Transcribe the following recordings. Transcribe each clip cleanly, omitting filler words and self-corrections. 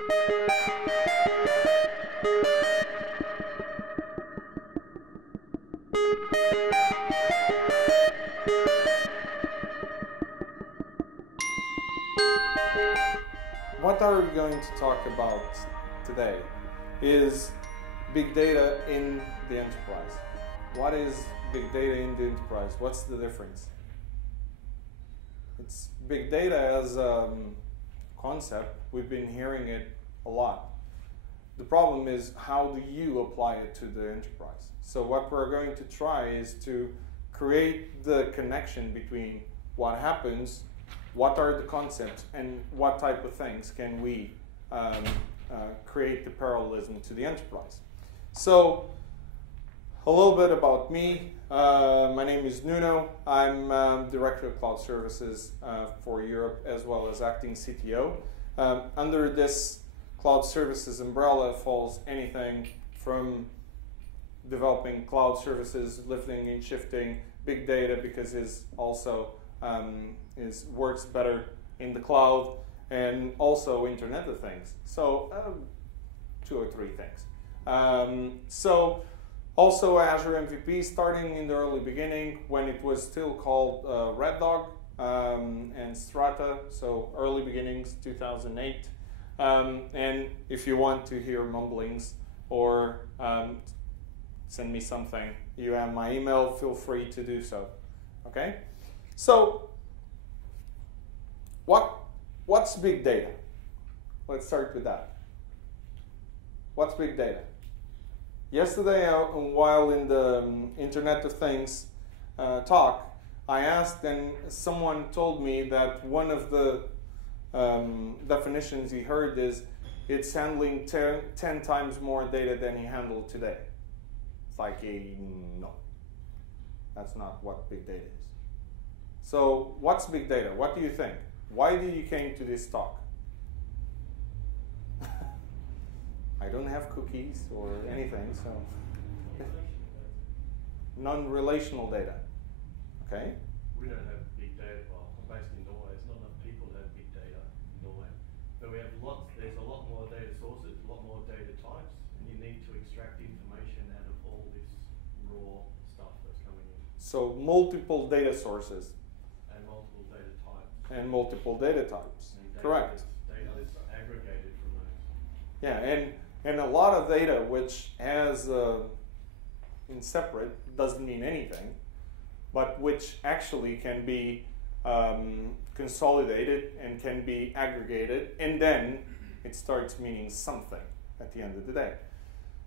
What are we going to talk about today is big data in the enterprise. What is big data in the enterprise? What's the difference? It's big data as a concept. We've been hearing it a lot. The problem is, how do you apply it to the enterprise? So what we're going to try is to create the connection between what happens, what are the concepts, and what type of things can we create the parallelism to the enterprise. So a little bit about me. My name is Nuno. I'm Director of Cloud Services for Europe, as well as acting CTO. Under this Cloud Services umbrella falls anything from developing cloud services, lifting and shifting, big data, because it's also works better in the cloud, and also Internet of Things. So 2 or 3 things. So also Azure MVP, starting in the early beginning when it was still called Red Dog and Strata. So early beginnings, 2008. And if you want to hear mumblings or send me something, you have my email, feel free to do so. Okay? So what's big data? Let's start with that. What's big data? Yesterday, while in the Internet of Things talk, I asked, and someone told me that one of the definitions he heard is it's handling 10 times more data than he handled today. It's like, no, that's not what big data is. So what's big data? What do you think? Why did you came to this talk? I don't have cookies or anything, so non-relational data. Okay. We don't have big data. Well, I'm based in Norway. There's not enough people that have big data in Norway, but we have lots. There's a lot more data sources, a lot more data types, and you need to extract information out of all this raw stuff that's coming in. So multiple data sources. And multiple data types. And multiple data types. Correct. Data is aggregated from those. Yeah, and a lot of data which has in separate doesn't mean anything, but which actually can be consolidated and can be aggregated, and then it starts meaning something at the end of the day.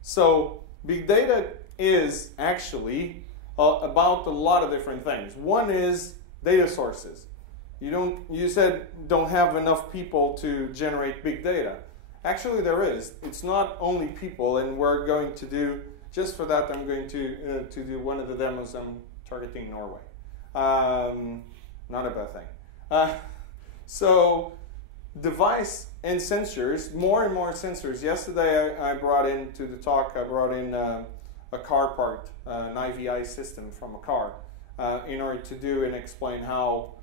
So big data is actually about a lot of different things. One is data sources. You said don't have enough people to generate big data. Actually, there is. It's not only people, and we're going to do, just for that, I'm going to do one of the demos. I'm targeting Norway. Not a bad thing. So device and sensors, more and more sensors. Yesterday, I brought in to the talk, I brought in a car part, an IVI system from a car, in order to do and explain how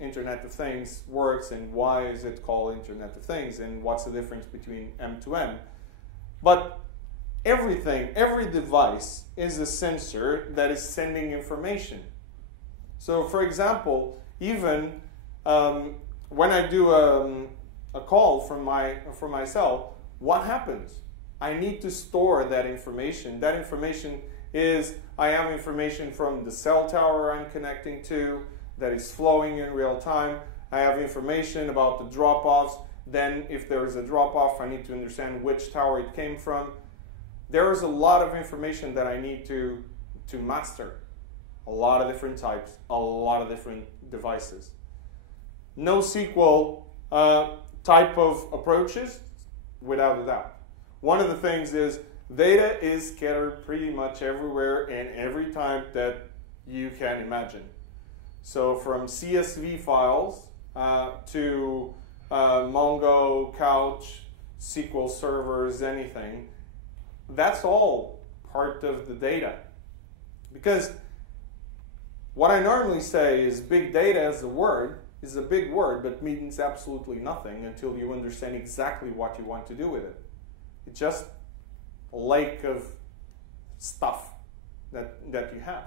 Internet of Things works and why is it called Internet of Things and what's the difference between M2M. But everything, every device is a sensor that is sending information. So for example, even when I do a call from my cell, what happens? I need to store that information. That information is, I have information from the cell tower I'm connecting to, that is flowing in real time. I have information about the drop-offs. Then if there is a drop-off, I need to understand which tower it came from. There is a lot of information that I need to master. A lot of different types, a lot of different devices. NoSQL type of approaches, without a doubt. One of the things is data is scattered pretty much everywhere and every time that you can imagine. So from CSV files to Mongo, Couch, SQL servers, anything, that's all part of the data. Because what I normally say is big data as a word is a big word, but means absolutely nothing until you understand exactly what you want to do with it. It's just a lake of stuff that you have.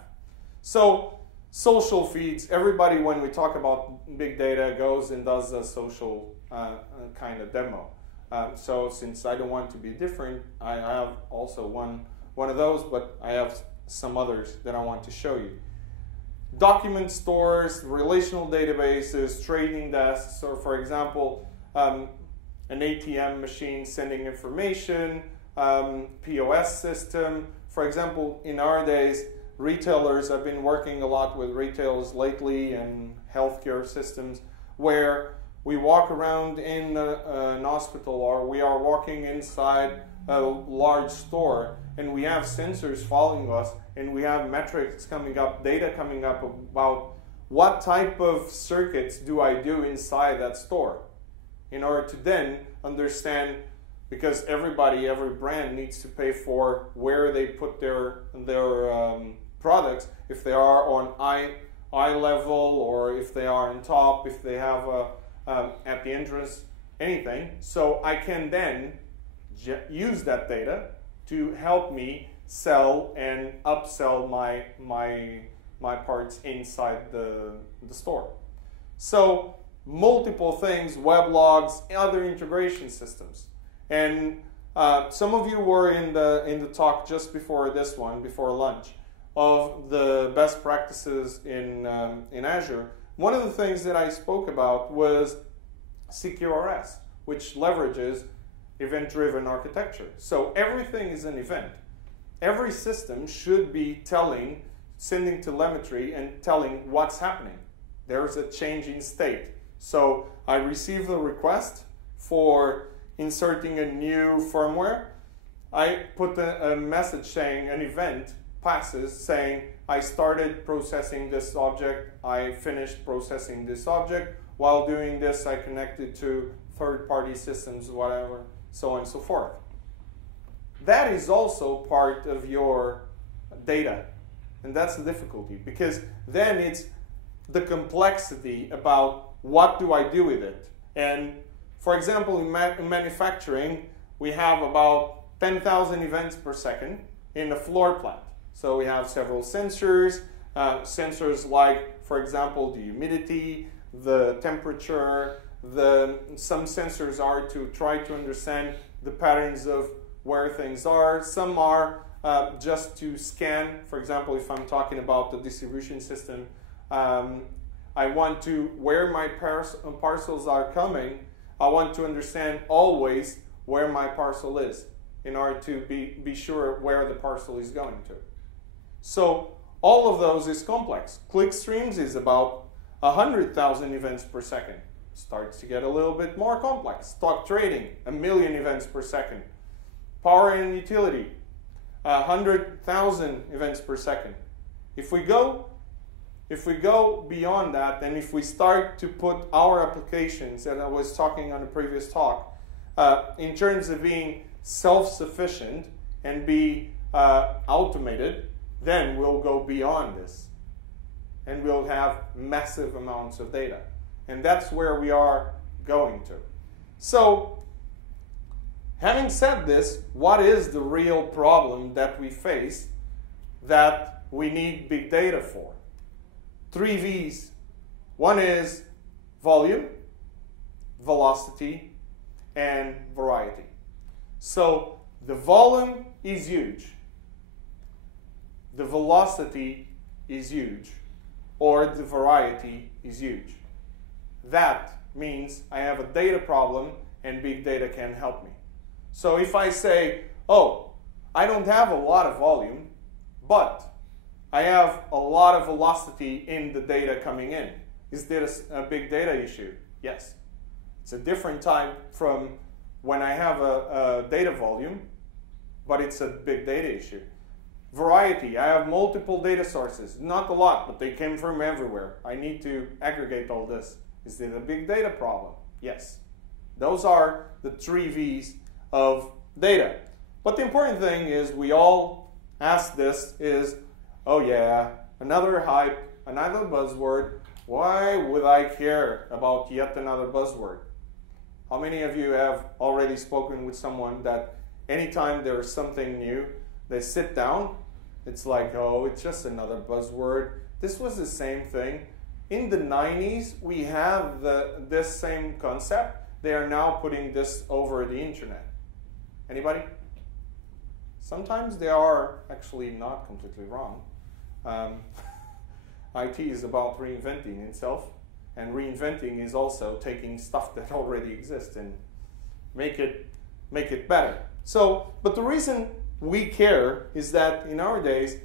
So social feeds, everybody when we talk about big data goes and does a social kind of demo. So since I don't want to be different, I have also one of those, but I have some others that I want to show you. Document stores, relational databases, trading desks, or for example, an ATM machine sending information, POS system. For example, in our days, retailers, I've been working a lot with retailers lately and healthcare systems where we walk around in an hospital or we are walking inside a large store and we have sensors following us and we have metrics coming up, data coming up about what type of circuits do I do inside that store in order to then understand, because every brand needs to pay for where they put their products, if they are on eye level or if they are on top, if they have at the entrance, anything. So I can then use that data to help me sell and upsell my parts inside the store. So multiple things, web logs, other integration systems. And some of you were in the talk just before this one, before lunch, of the best practices in Azure. One of the things that I spoke about was CQRS, which leverages event-driven architecture. So everything is an event. Every system should be sending telemetry and telling what's happening. There's a change in state. So I receive a request for inserting a new firmware. I put a message saying an event passes saying I started processing this object, I finished processing this object. While doing this, I connected to third-party systems, whatever, so on and so forth. That is also part of your data. And that's the difficulty, because then it's the complexity about what do I do with it. And for example, in manufacturing, we have about 10,000 events per second in a floor plant. So we have several sensors, sensors like, for example, the humidity, the temperature. Some sensors are to try to understand the patterns of where things are. Some are just to scan. For example, if I'm talking about the distribution system, I want to, where my parcels are coming, I want to understand always where my parcel is in order to be sure where the parcel is going to. So all of those is complex. Clickstreams is about 100,000 events per second. Starts to get a little bit more complex. Stock trading, 1 million events per second. Power and utility, 100,000 events per second. If we go beyond that, and if we start to put our applications, and I was talking on a previous talk, in terms of being self-sufficient and be automated, then we'll go beyond this. And we'll have massive amounts of data. And that's where we are going to. So, having said this, what is the real problem that we face that we need big data for? 3 V's. One is volume, velocity, and variety. So the volume is huge. The velocity is huge. Or the variety is huge. That means I have a data problem and big data can help me. So if I say, oh, I don't have a lot of volume, but I have a lot of velocity in the data coming in. Is this a big data issue? Yes. It's a different type from when I have a data volume, but it's a big data issue. Variety, I have multiple data sources. Not a lot, but they came from everywhere. I need to aggregate all this. Is it a big data problem? Yes. Those are the 3 V's of data. But the important thing is we all ask this is, oh yeah, another hype, another buzzword, Why would I care about yet another buzzword? How many of you have already spoken with someone that anytime there is something new, they sit down, it's like, oh, it's just another buzzword. This was the same thing. In the 90s, we have this same concept. They are now putting this over the internet. Anybody? Sometimes they are actually not completely wrong. IT is about reinventing itself, and reinventing is also taking stuff that already exists and make it better. So, but the reason we care is that in our days,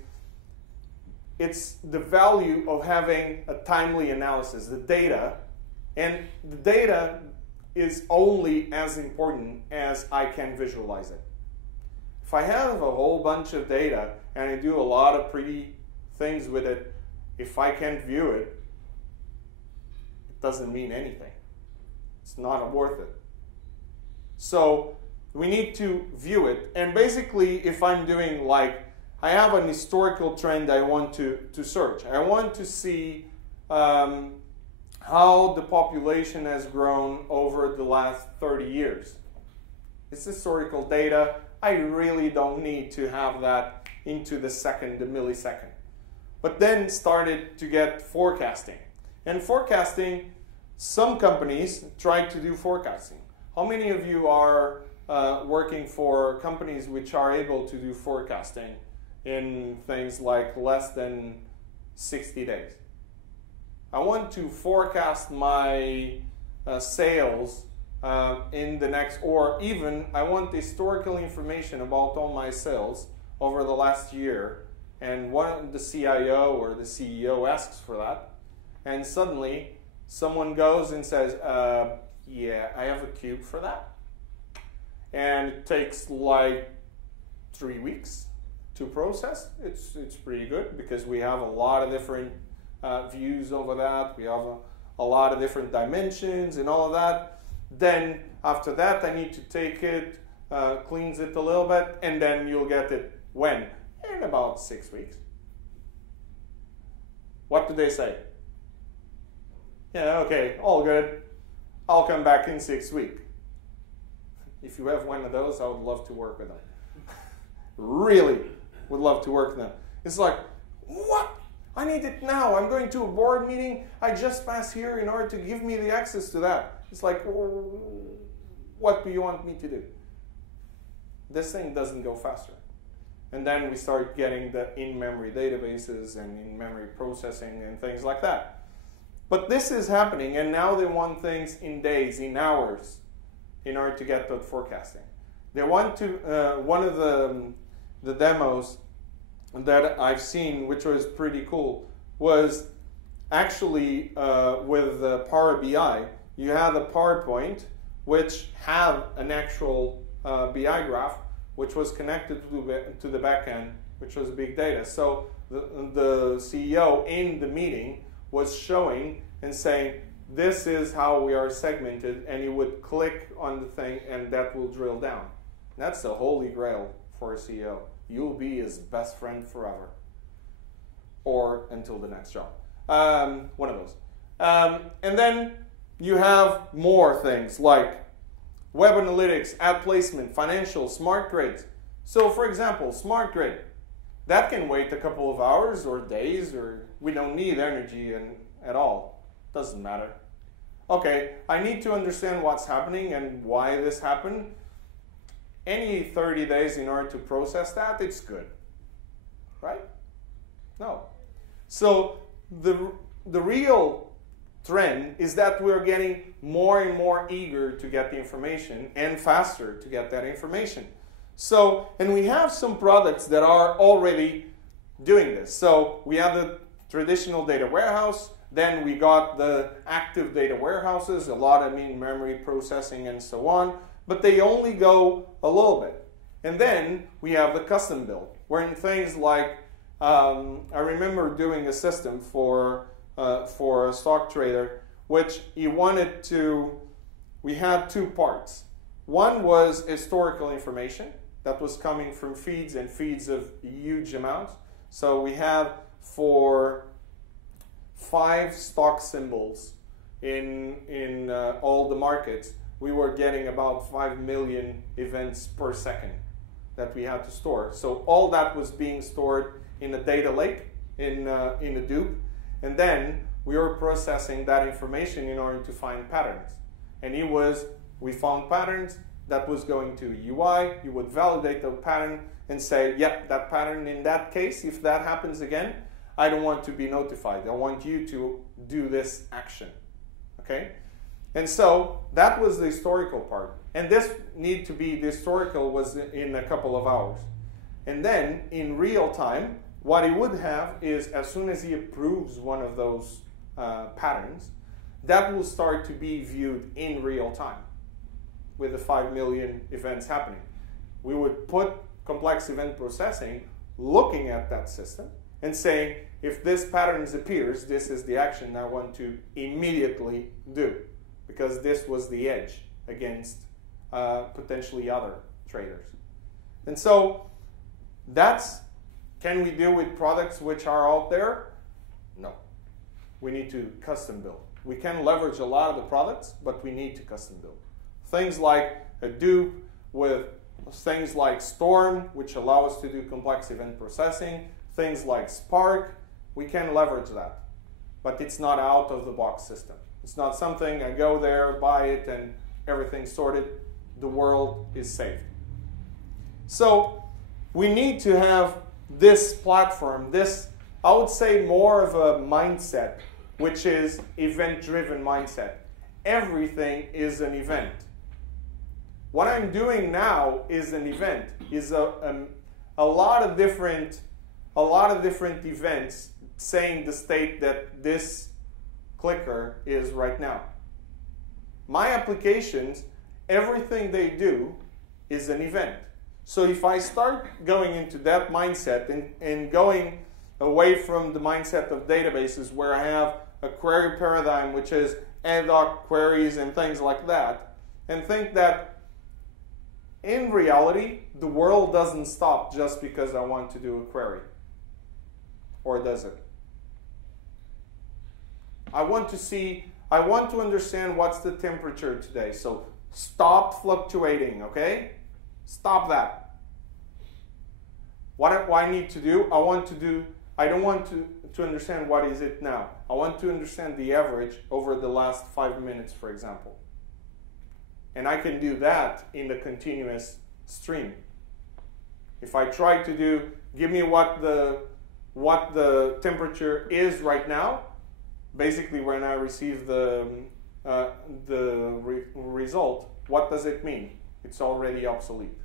it's the value of having a timely analysis, the data, and the data is only as important as I can visualize it. If I have a whole bunch of data and I do a lot of pretty things with it, if I can't view it, it doesn't mean anything. It's not worth it. So we need to view it. And basically, if I'm doing like, I have an historical trend I want to search. I want to see how the population has grown over the last 30 years. It's historical data. I really don't need to have that into the second, the millisecond. But then started to get forecasting. And forecasting, some companies tried to do forecasting. How many of you are working for companies which are able to do forecasting in things like less than 60 days? I want to forecast my sales in the next, or even I want historical information about all my sales over the last year, and the CIO or the CEO asks for that, and suddenly someone goes and says, yeah, I have a cube for that. And it takes like 3 weeks to process. It's pretty good because we have a lot of different views over that. We have a lot of different dimensions and all of that. Then after that, I need to take it, cleanse it a little bit, and then you'll get it when? In about 6 weeks. What do they say? Yeah, okay, all good. I'll come back in 6 weeks. If you have one of those, I would love to work with them. Really would love to work with them. It's like, what? I need it now. I'm going to a board meeting. I just passed here in order to give me the access to that. It's like, what do you want me to do? This thing doesn't go faster. And then we start getting the in-memory databases and in-memory processing and things like that. But this is happening, and now they want things in days, in hours, in order to get that forecasting. They want to, one of the demos that I've seen, which was pretty cool, was actually with Power BI. You have a PowerPoint which had an actual BI graph which was connected to the backend, which was big data. So the CEO in the meeting was showing and saying, this is how we are segmented, and you would click on the thing and that will drill down. That's the holy grail for a CEO. You'll be his best friend forever, or until the next job. One of those. And then you have more things like web analytics, ad placement, financial, smart grids. So for example, smart grid, that can wait a couple of hours or days, or we don't need energy at all. Doesn't matter. Okay, I need to understand what's happening and why this happened. Any 30 days in order to process that, it's good. Right? No. So the real trend is that we're getting more and more eager to get the information and faster to get that information. So, and we have some products that are already doing this. So we have the traditional data warehouse, then we got the active data warehouses, a lot of in-memory processing and so on, but they only go a little bit. And then we have the custom build, where in things like, I remember doing a system for a stock trader, which he wanted to, we had two parts. One was historical information that was coming from feeds and feeds of huge amounts. So we have for 5 stock symbols in all the markets, we were getting about 5 million events per second that we had to store. So all that was being stored in a data lake, in Hadoop, and then we were processing that information in order to find patterns. And we found patterns, that was going to UI, you would validate the pattern and say, yeah, that pattern in that case, if that happens again, I don't want to be notified. I want you to do this action, okay? And so that was the historical part. And the historical was in a couple of hours. And then in real time, what he would have is as soon as he approves one of those patterns, that will start to be viewed in real time with the 5 million events happening. We would put complex event processing looking at that system and saying, if this pattern appears, this is the action I want to immediately do, because this was the edge against potentially other traders. And so can we deal with products which are out there? No. We need to custom build. We can leverage a lot of the products, but we need to custom build. Things like Hadoop with things like Storm, which allow us to do complex event processing, things like Spark, we can leverage that. But it's not out of the box system. It's not something I go there, buy it, and everything's sorted. The world is saved. So we need to have this platform, I would say more of a mindset, which is event-driven mindset. Everything is an event. What I'm doing now is an event, is a lot of different events saying the state that this clicker is right now. My applications, everything they do is an event. So if I start going into that mindset and going away from the mindset of databases where I have a query paradigm, which is ad hoc queries and things like that, and think that in reality, the world doesn't stop just because I want to do a query. Or does it? I want to understand what's the temperature today. So stop fluctuating, okay? Stop that. What I need to do, I don't want to understand what is it now. I want to understand the average over the last 5 minutes, for example. And I can do that in the continuous stream. If I try to give me what the temperature is right now, basically when I receive the result, what does it mean? It's already obsolete.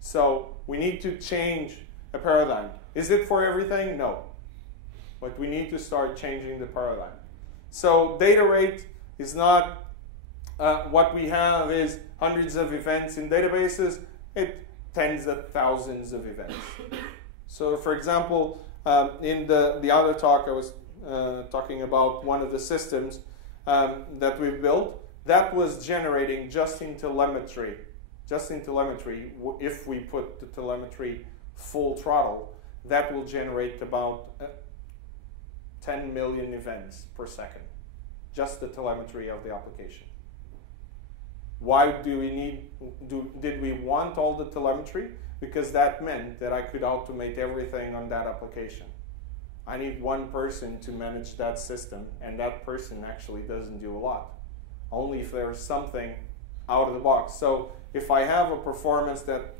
So we need to change a paradigm. Is it for everything? No. But we need to start changing the paradigm. So data rate is not what we have is hundreds of events in databases, tens of thousands of events. So for example, in the other talk I was talking about one of the systems that we built that was generating just in telemetry, if we put the telemetry full throttle, that will generate about 10 million events per second, just the telemetry of the application. Why did we want all the telemetry? Because that meant that I could automate everything on that application. I need one person to manage that system, and that person actually doesn't do a lot. Only if there's something out of the box. So if I have a performance that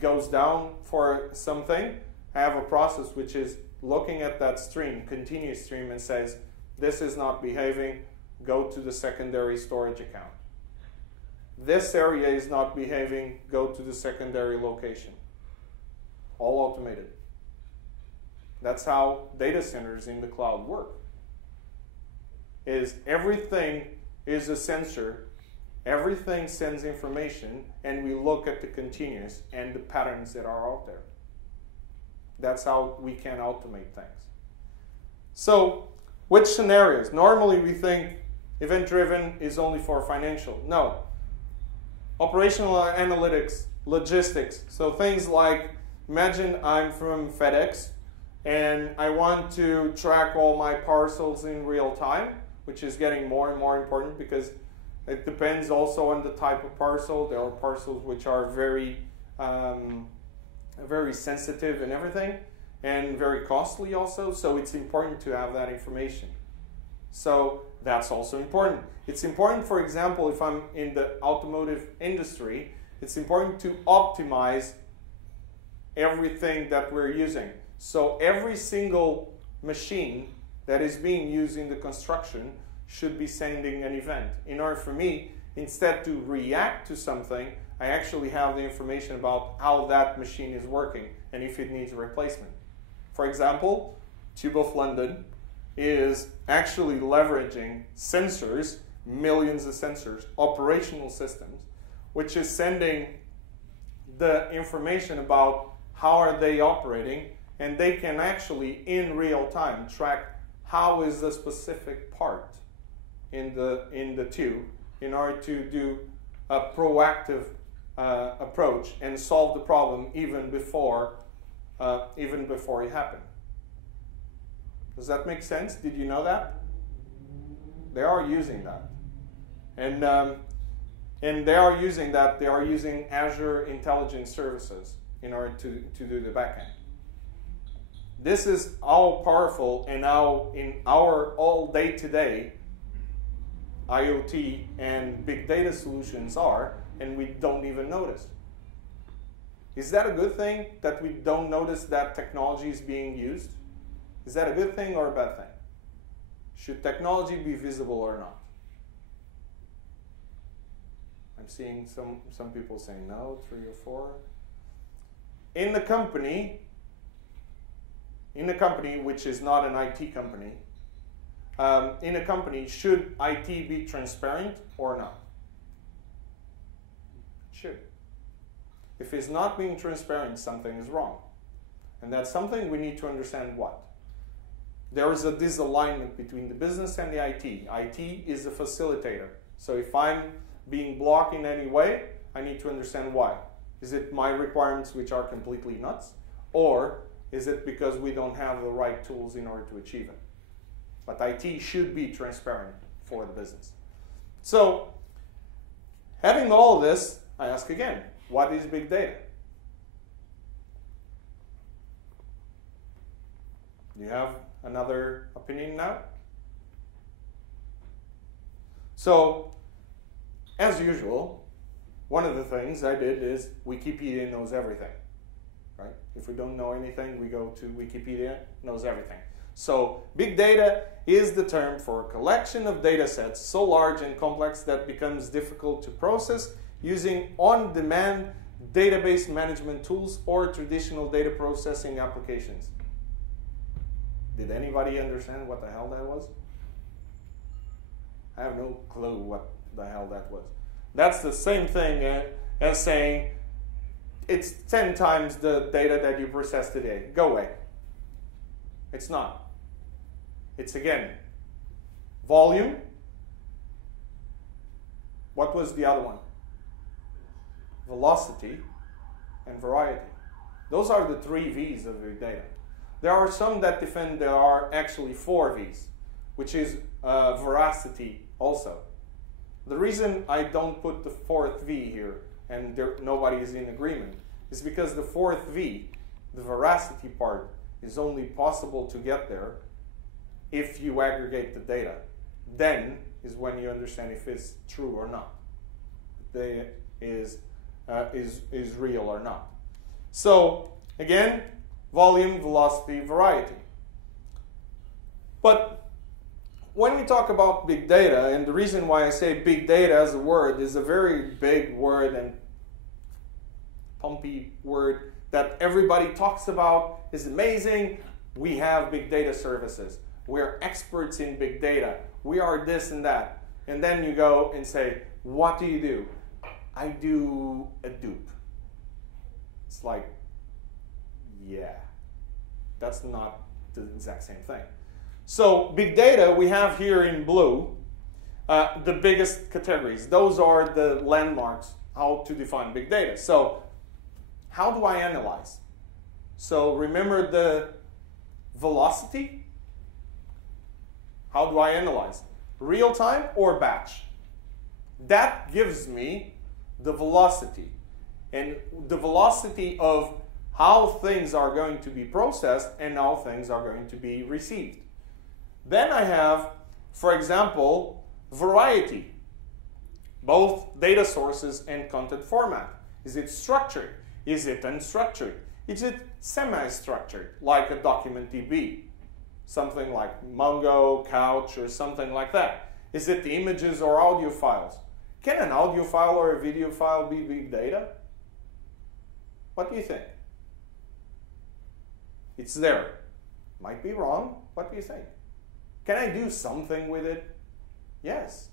goes down for something, I have a process which is looking at that stream, continuous stream, and says, this is not behaving, go to the secondary storage account. This area is not behaving, go to the secondary location. All automated. That's how data centers in the cloud work. Everything is a sensor, everything sends information, and we look at the continuous and the patterns that are out there. That's how we can automate things. So, which scenarios? Normally we think event-driven is only for financial. No. Operational analytics, logistics. So things like, imagine I'm from FedEx and I want to track all my parcels in real time, which is getting more and more important because it depends also on the type of parcel. There are parcels which are very, very sensitive and everything, and very costly also, so it's important to have that information. So that's also important. It's important, for example, if I'm in the automotive industry, it's important to optimize everything that we're using. So every single machine that is being used in the construction should be sending an event. In order for me, instead to react to something, I actually have the information about how that machine is working and if it needs a replacement. For example, Tube of London is actually leveraging sensors, millions of sensors, operational systems, which is sending the information about how are they operating, and they can actually in real time track how is the specific part in the tube in order to do a proactive approach and solve the problem even before it happened. Does that make sense? Did you know that? They are using that, and they are using that. They are using Azure Intelligence Services in order to do the backend. This is how powerful and how in our all day-to-day IoT and big data solutions are, and we don't even notice. Is that a good thing that we don't notice that technology is being used? Is that a good thing or a bad thing? Should technology be visible or not? I'm seeing some people saying no, 3 or 4. In the company which is not an IT company, in a company, should IT be transparent or not? It should. If it's not being transparent, something is wrong. And that's something we need to understand what. There is a disalignment between the business and the IT. IT is a facilitator. So if I'm being blocked in any way, I need to understand why. Is it my requirements which are completely nuts? Or is it because we don't have the right tools in order to achieve it? But IT should be transparent for the business. So, having all this, I ask again, what is big data? Do you have another opinion now? So, as usual, one of the things I did is Wikipedia knows everything. Right? If we don't know anything, we go to Wikipedia, knows everything. So, big data is the term for a collection of data sets so large and complex that becomes difficult to process using on-demand database management tools or traditional data processing applications. Did anybody understand what the hell that was? I have no clue what the hell that was. That's the same thing as saying it's 10 times the data that you process today. Go away. It's not. It's again, volume. What was the other one? Velocity and variety. Those are the 3 V's of big data. There are some that defend there are actually 4 V's, which is veracity also. The reason I don't put the 4th V here and nobody is in agreement is because the 4th V, the veracity part, is only possible to get there if you aggregate the data. Then is when you understand if it's true or not. The data is real or not. So again, volume, velocity, variety. But when we talk about big data, and the reason why I say big data as a word is a very big word and pumpy word that everybody talks about, is amazing. We have big data services. We're experts in big data. We are this and that. And then you go and say, what do you do? I do a dupe. It's like, yeah, that's not the exact same thing. So big data, we have here in blue the biggest categories. Those are the landmarks, how to define big data. So how do I analyze? So remember velocity. How do I analyze? Real time or batch? That gives me the velocity. And the velocity of how things are going to be processed and how things are going to be received. Then I have, for example, variety. Both data sources and content format. Is it structured? Is it unstructured? Is it semi-structured, like a document DB? Something like Mongo, Couch, or something like that. Is it the images or audio files? Can an audio file or a video file be big data? What do you think? It's there. Might be wrong. What do you think? Can I do something with it? Yes.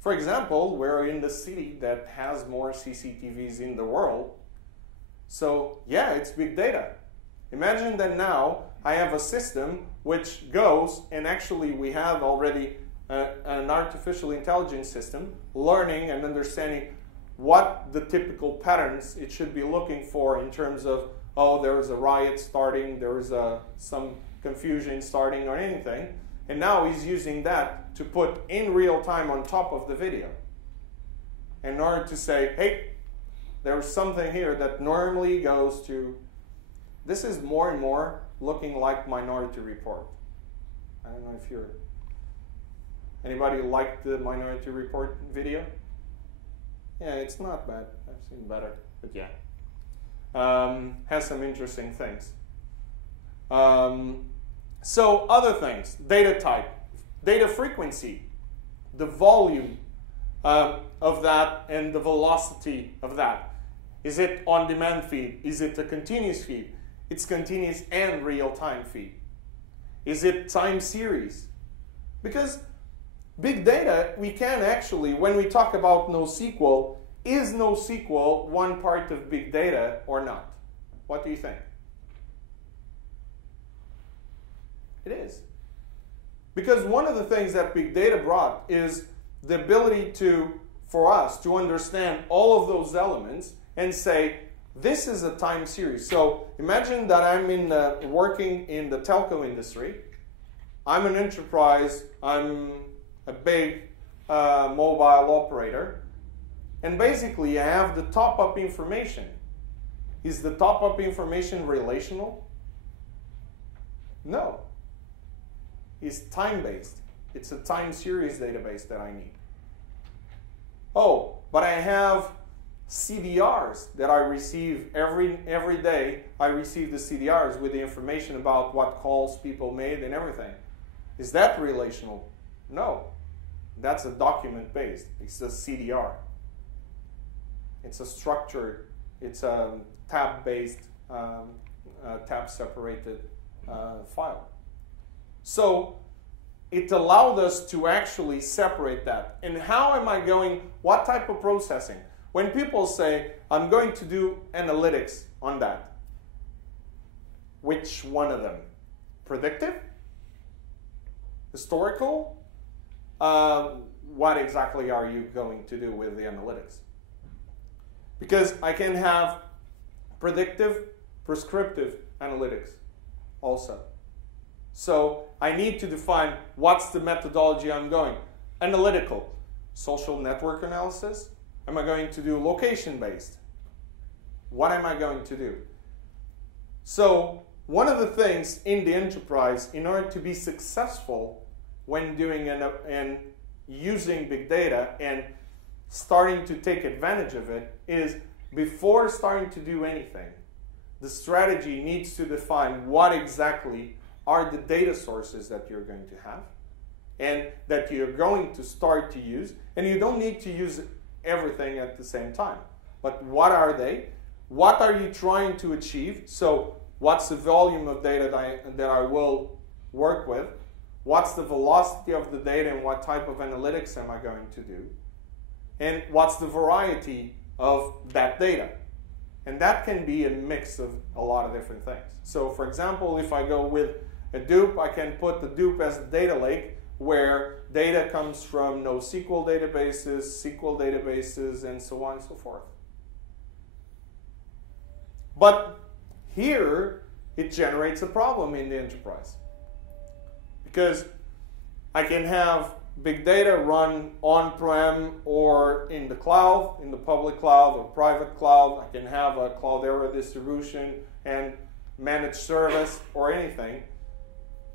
For example, we're in the city that has more CCTVs in the world. So yeah, it's big data. Imagine that now I have a system which goes, and actually we have already an artificial intelligence system learning and understanding what the typical patterns it should be looking for in terms of, oh, there is a riot starting, there is some confusion starting or anything. And now he's using that to put in real time on top of the video in order to say, hey, there's something here that normally goes to... This is more and more looking like Minority Report. I don't know if you're... Anybody like the Minority Report video? Yeah, it's not bad. I've seen better, but yeah. Has some interesting things. So other things, data type, data frequency, the volume of that and the velocity of that. Is it on-demand feed? Is it a continuous feed? It's continuous and real-time feed. Is it time series? Because big data, we can actually, when we talk about NoSQL, is NoSQL one part of big data or not? What do you think? It is. Because one of the things that big data brought is the ability for us to understand all of those elements and say, this is a time series. So imagine that I'm working in the telco industry. I'm an enterprise. I'm a big mobile operator. And basically, I have the top-up information. Is the top-up information relational? No. It's time-based. It's a time series database that I need. Oh, but I have CDRs that I receive every day. I receive the CDRs with the information about what calls people made and everything. Is that relational? No. That's a document-based. It's a CDR. It's a structured, it's a tab-based, tab-separated file. So it allowed us to actually separate that. And how am I going, what type of processing? When people say, I'm going to do analytics on that, which one of them? Predictive? Historical? What exactly are you going to do with the analytics? Because I can have predictive, prescriptive analytics also. So I need to define what's the methodology I'm going. Analytical, social network analysis. Am I going to do location-based? What am I going to do? So one of the things in the enterprise, in order to be successful when doing and using big data and starting to take advantage of it, is before starting to do anything, the strategy needs to define what exactly are the data sources that you're going to have and that you're going to start to use. And you don't need to use everything at the same time. But what are they? What are you trying to achieve? So what's the volume of data that I will work with? What's the velocity of the data and what type of analytics am I going to do? And what's the variety of that data? And that can be a mix of a lot of different things. So for example, if I go with Hadoop, I can put the Hadoop as a data lake where data comes from NoSQL databases, SQL databases, and so on and so forth. But here, it generates a problem in the enterprise. Because I can have big data run on-prem or in the cloud, in the public cloud or private cloud. I can have a Cloudera distribution and managed service or anything.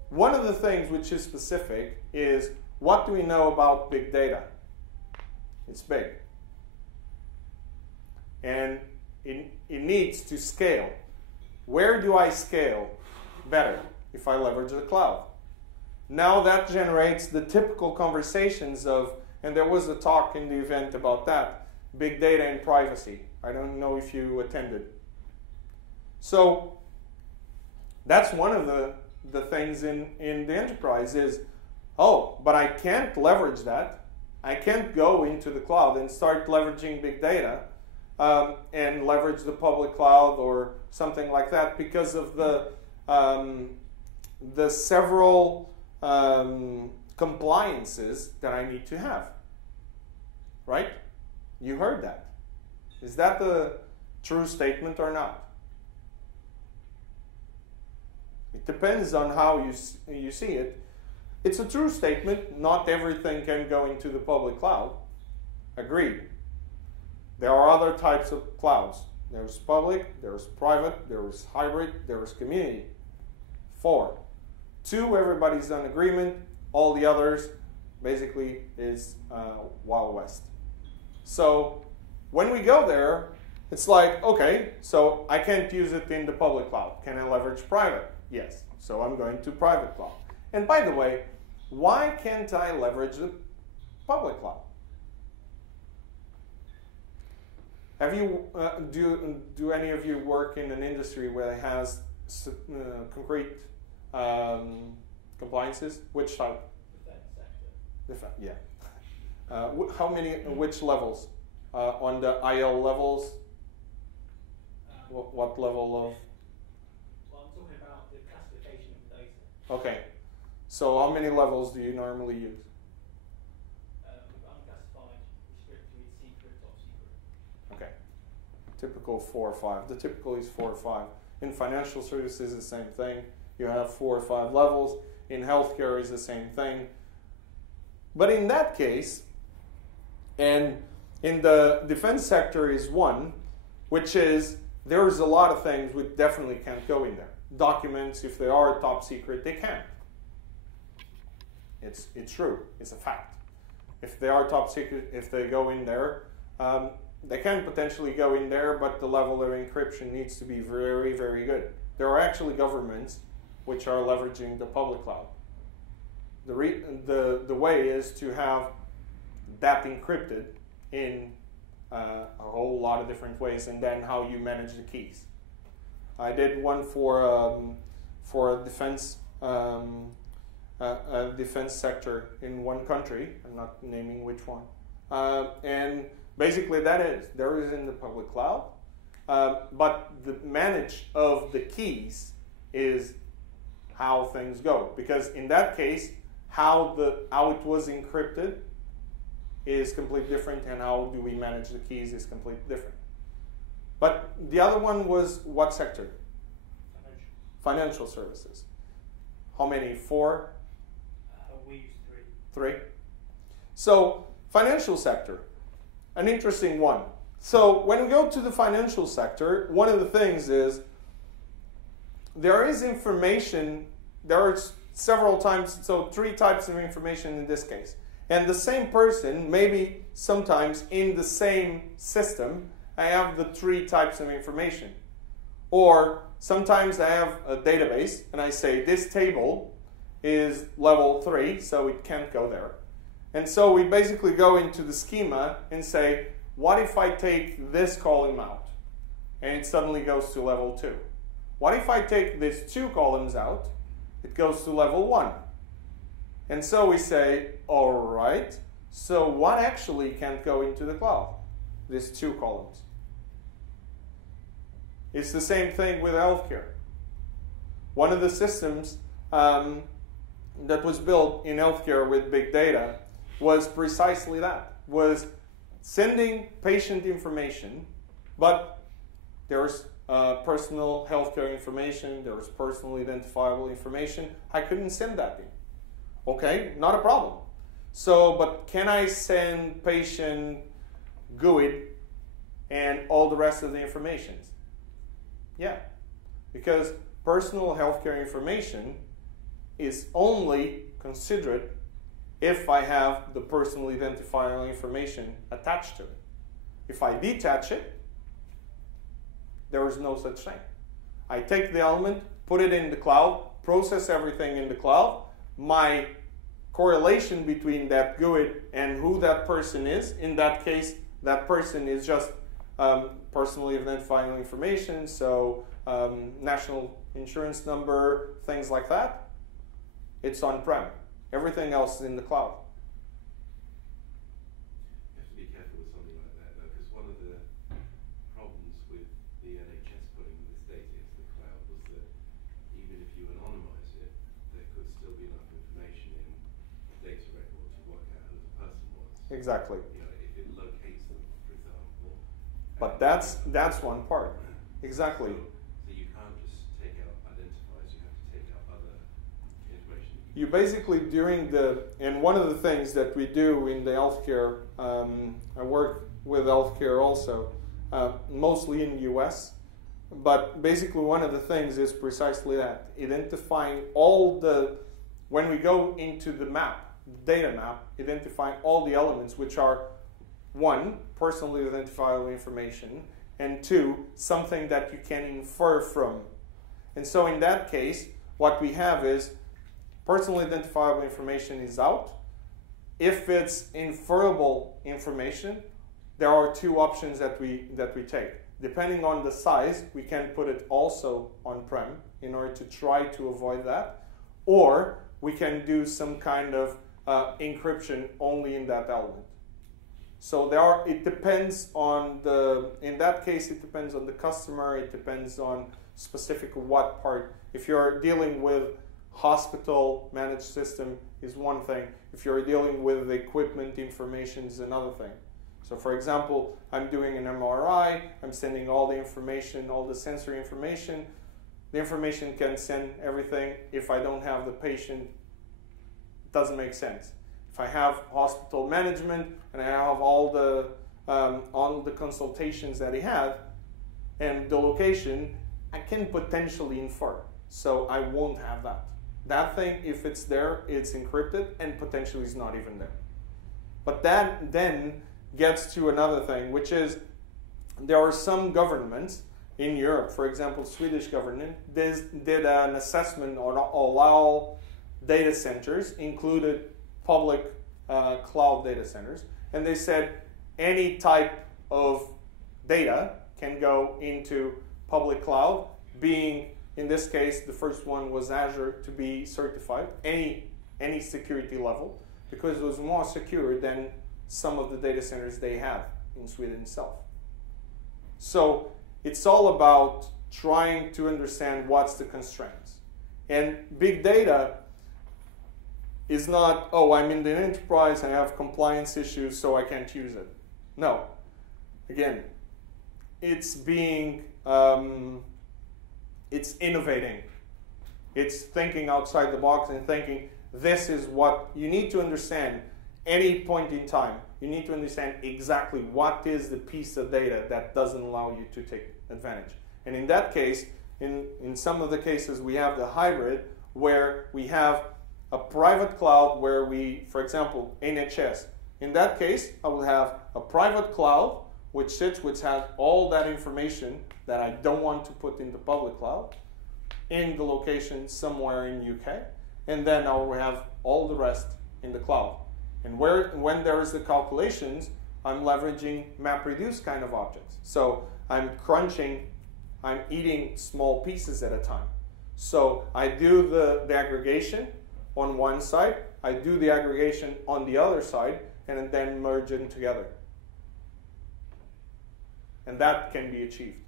One of the things which is specific is, what do we know about big data? It's big. And it needs to scale. Where do I scale better? If I leverage the cloud. Now that generates the typical conversations of, and there was a talk in the event about that, big data and privacy. I don't know if you attended. So that's one of the things in the enterprise is, oh, but I can't leverage that. I can't go into the cloud and start leveraging big data and leverage the public cloud or something like that because of the several compliances that I need to have. Right? You heard that. Is that the true statement or not? It depends on how you see it. It's a true statement. Not everything can go into the public cloud. Agreed. There are other types of clouds. There's public, there's private, there's hybrid, there's community. 4. 2, everybody's done agreement. All the others basically is Wild West. So when we go there, it's like, okay, so I can't use it in the public cloud. Can I leverage private? Yes. So I'm going to private cloud. And by the way, why can't I leverage the public cloud? Have you do any of you work in an industry where it has concrete compliances? Which type? Defense sector. Yeah. How many? Which levels? On the IL levels? What level of? Well, I'm talking about the classification of data. Okay. So how many levels do you normally use? Unclassified, restricted, secret, top secret. Okay. Typical 4 or 5. The typical is 4 or 5. In financial services, the same thing. You have 4 or 5 levels. In healthcare, is the same thing. But in that case, and in the defense sector is 1, which is there's a lot of things which definitely can't go in there. Documents, if they are top secret, they can't. It's true. It's a fact. If they are top secret, if they go in there, they can potentially go in there, but the level of encryption needs to be very, very good. There are actually governments which are leveraging the public cloud. The way is to have that encrypted in a whole lot of different ways, and then how you manage the keys. I did one for a defense defense sector in one country. I'm not naming which one, and basically there is in the public cloud, but the manage of the keys is how things go, because in that case how it was encrypted is completely different, and how do we manage the keys is completely different. But the other one was what sector? Financial services. How many? 4? We use 3. So financial sector, an interesting one. So when we go to the financial sector, one of the things is there is information, there are several types, so 3 types of information in this case. And the same person, maybe sometimes in the same system, I have the 3 types of information. Or sometimes I have a database and I say this table is level 3, so it can't go there. And so we basically go into the schema and say, what if I take this column out and it suddenly goes to level 2? What if I take these 2 columns out, it goes to level 1? And so we say, all right, so what actually can't go into the cloud? These 2 columns. It's the same thing with healthcare. One of the systems that was built in healthcare with big data was precisely that, was sending patient information, but There's personal healthcare information, there's personal identifiable information. I couldn't send that in. Okay, not a problem. So, but can I send patient GUID and all the rest of the information? Yeah, because personal healthcare information is only considered if I have the personal identifiable information attached to it. If I detach it, there is no such thing. I take the element, put it in the cloud, process everything in the cloud. My correlation between that GUID and who that person is, in that case, that person is just personally identifying information, so national insurance number, things like that. It's on-prem. Everything else is in the cloud. You have to be careful with something like that, though, because one of the problems with the NHS putting this data into the cloud was that even if you anonymize it, there could still be enough information in the data record to work out who the person was. Exactly. You know, if it locates them, for example. But that's one part. Exactly. So you can't just take out identifiers, you have to take out other information. You basically and one of the things that we do in the healthcare, I work with healthcare also, mostly in the US, but basically one of the things is precisely that, identifying when we go into the map, data map, identifying all the elements which are, one, personally identifiable information, and two, something that you can infer from. And so in that case, what we have is personally identifiable information is out. If it's inferable information, there are two options that we take. Depending on the size, we can put it also on-prem in order to try to avoid that, or we can do some kind of encryption only in that element. So it depends on in that case, it depends on the customer, it depends on specific what part. If you're dealing with hospital managed system is one thing. If you're dealing with equipment information is another thing. So for example, I'm doing an MRI, I'm sending all the information, all the sensory information. The information can send everything. If I don't have the patient, it doesn't make sense. If I have hospital management and I have all the consultations that he had and the location, I can potentially infer. So I won't have that. That thing, if it's there, it's encrypted and potentially is not even there. But that then gets to another thing, which is there are some governments in Europe, for example, Swedish government, did an assessment on all data centers, included public cloud data centers, and they said any type of data can go into public cloud, being, in this case, the first one was Azure to be certified, any security level, because it was more secure than some of the data centers they have in Sweden itself. So it's all about trying to understand what's the constraints. And big data is not, oh, I'm in the enterprise, I have compliance issues, so I can't use it. No. Again, it's being, it's innovating. It's thinking outside the box and thinking, this is what you need to understand any point in time. You need to understand exactly what is the piece of data that doesn't allow you to take advantage. And in that case, in some of the cases, we have the hybrid where we have a private cloud where we, for example, NHS. In that case, I will have a private cloud which has all that information that I don't want to put in the public cloud in the location somewhere in UK, and then I will have all the rest in the cloud. And when there is the calculations, I'm leveraging MapReduce kind of objects. So I'm eating small pieces at a time. So I do the aggregation on one side, I do the aggregation on the other side, and then merge them together. And that can be achieved.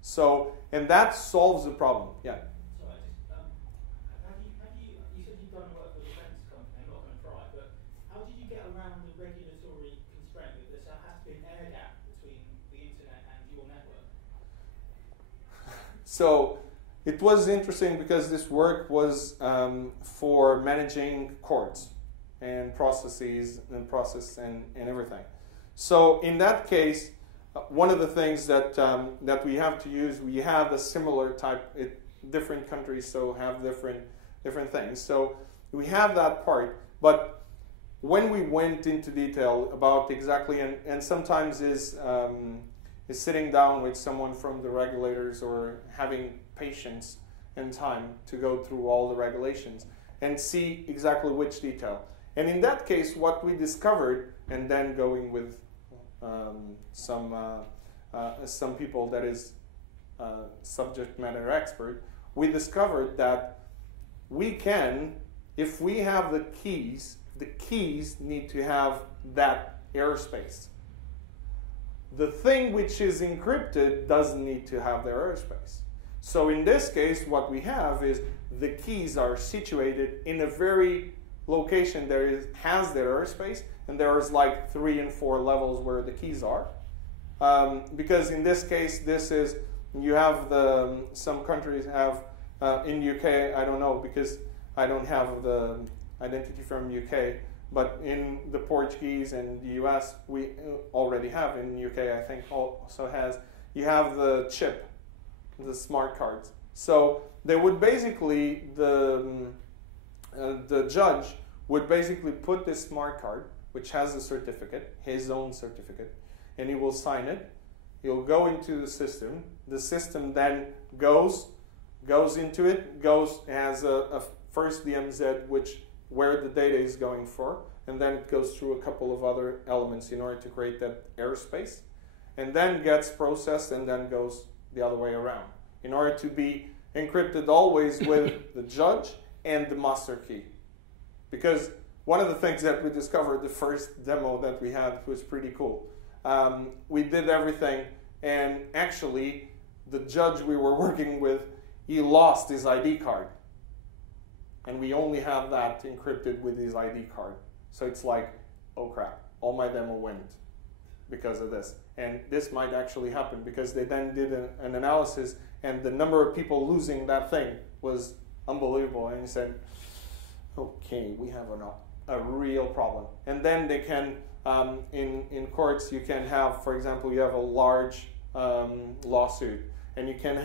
So, and that solves the problem. Yeah. Sorry, you said you've done work for a defence company, I'm not going to try, but how did you get around the regulatory constraint that there has to be an air gap between the internet and your network? So it was interesting because this work was for managing courts and processes and and everything. So in that case, one of the things that that we have to use, we have a similar type. Different countries so have different things. So we have that part, but when we went into detail about exactly, and sometimes is sitting down with someone from the regulators or having patience and time to go through all the regulations and see exactly which detail. And in that case, what we discovered, and then going with some people that is subject matter expert, we discovered that we can, if we have the keys need to have that airspace. The thing which is encrypted doesn't need to have their airspace. So in this case, what we have is the keys are situated in a very location that has their airspace, and there's like 3 and 4 levels where the keys are. Because in this case, this is, you have some countries have, in UK, I don't know, because I don't have the identity from UK, but in the Portuguese and the US, we already have. In UK, I think also has, you have the chip, the smart cards. So they would basically, the judge would basically put this smart card, which has a certificate, his own certificate, and he will sign it. He'll go into the system. The system then goes into it, has a first DMZ, where the data is going for, and then it goes through a couple of other elements in order to create that airspace, and then gets processed and then goes the other way around in order to be encrypted always with the judge and the master key. Because one of the things that we discovered, the first demo that we had, was pretty cool. We did everything, and actually the judge we were working with, he lost his ID card. And we only have that encrypted with his ID card. So it's like, oh crap, all my demo went because of this. And this might actually happen because they then did an analysis, and the number of people losing that thing was unbelievable. And he said, okay, we have a real problem. And then they can, in courts, you can have, for example, you have a large lawsuit, and you can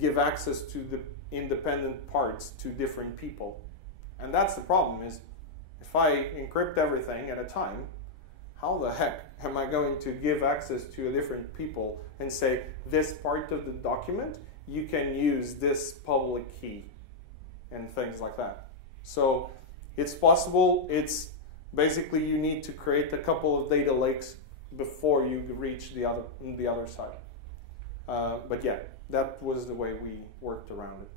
give access to the independent parts to different people. And that's the problem, is if I encrypt everything at a time, how the heck am I going to give access to a different people and say, this part of the document, you can use this public key and things like that. So it's possible. It's basically, you need to create a couple of data lakes before you reach the other side. But yeah, that was the way we worked around it.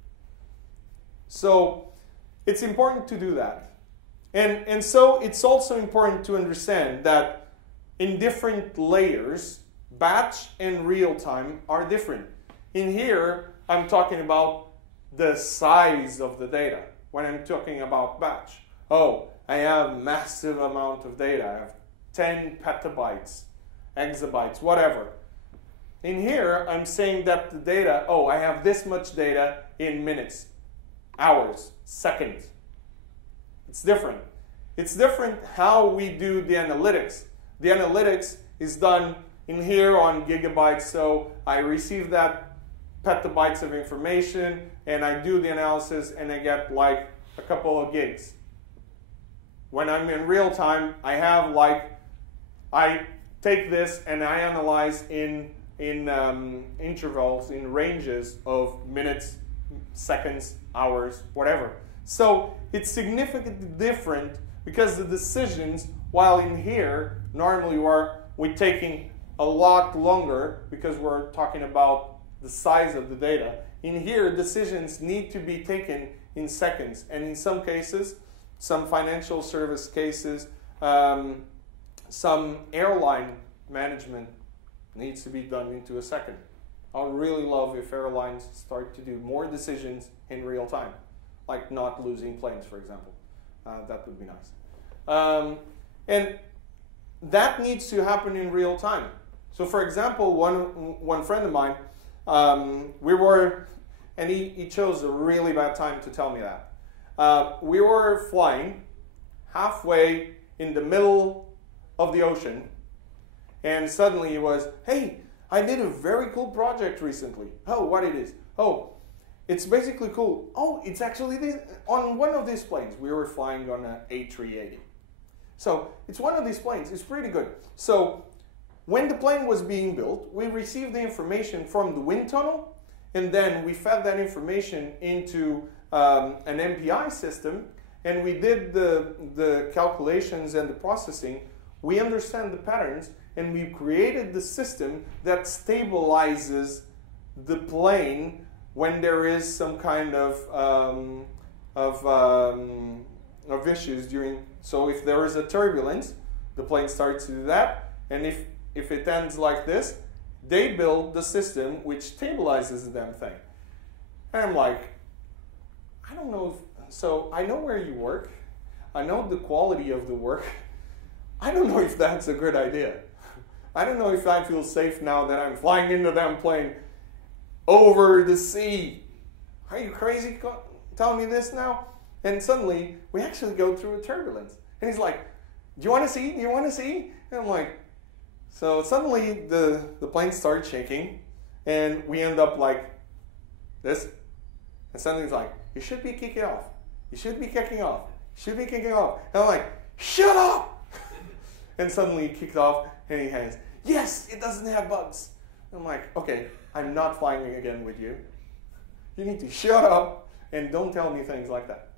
So it's important to do that. And so it's also important to understand that in different layers, batch and real time are different. In here, I'm talking about the size of the data. When I'm talking about batch, oh, I have massive amount of data. I have 10 petabytes, exabytes, whatever. In here, I'm saying that the data, oh, I have this much data in minutes, hours, seconds. It's different. It's different how we do the analytics. The analytics is done in here on gigabytes, so I receive that petabytes of information, and I do the analysis, and I get like a couple of gigs. When I'm in real time, I have like, I take this and I analyze in intervals, in ranges of minutes, seconds, hours, whatever. So it's significantly different because the decisions, while in here, normally we're taking a lot longer because we're talking about the size of the data. In here, decisions need to be taken in seconds. And in some cases, some financial service cases, some airline management needs to be done into a second. I would really love if airlines start to do more decisions in real time, like not losing planes, for example. That would be nice. And that needs to happen in real time. So for example, one friend of mine, We were, and he chose a really bad time to tell me that. We were flying halfway in the middle of the ocean, and suddenly it was, hey, I did a very cool project recently. Oh, what it is? Oh, it's basically cool. Oh, it's actually this, on one of these planes. We were flying on an A380. So it's one of these planes. It's pretty good. So when the plane was being built, we received the information from the wind tunnel, and then we fed that information into an MPI system, and we did the calculations and the processing. We understand the patterns, and we created the system that stabilizes the plane when there is some kind of issues during. So if there is a turbulence, the plane starts to do that, and if it ends like this, they build the system which stabilizes the damn thing. And I'm like, I don't know if, so I know where you work, I know the quality of the work, I don't know if that's a good idea. I don't know if I feel safe now that I'm flying into that plane over the sea. Are you crazy telling me this now? And suddenly, we actually go through a turbulence. And he's like, do you want to see? Do you want to see? And I'm like, so suddenly the plane starts shaking, and we end up like this. And suddenly he's like, you should be kicking off. You should be kicking off. You should be kicking off. And I'm like, shut up! And suddenly he kicked off, and he hangs, yes, it doesn't have bugs. And I'm like, okay, I'm not flying again with you. You need to shut up and don't tell me things like that.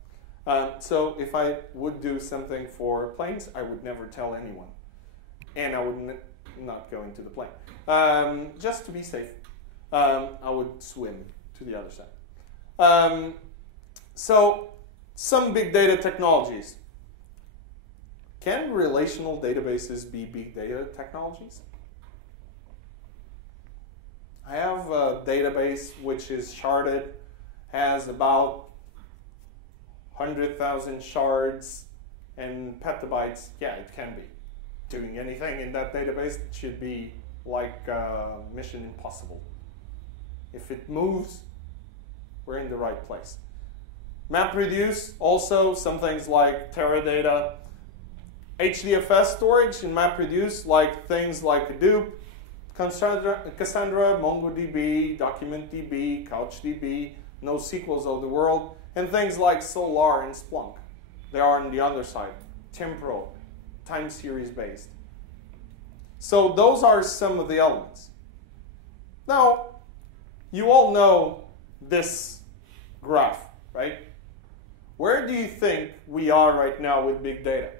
So if I would do something for planes, I would never tell anyone. And I would not go into the plane. Just to be safe, I would swim to the other side. So some big data technologies. Can relational databases be big data technologies? I have a database which is sharded, has about 100,000 shards and petabytes. Yeah, it can be. Doing anything in that database should be like Mission Impossible. If it moves, we're in the right place. MapReduce, also some things like Teradata. HDFS storage in MapReduce, like things like Hadoop, Cassandra, MongoDB, DocumentDB, CouchDB, NoSQLs of the world, and things like Solar and Splunk. They are on the other side, temporal, time series based. So those are some of the elements. Now, you all know this graph, right? Where do you think we are right now with big data?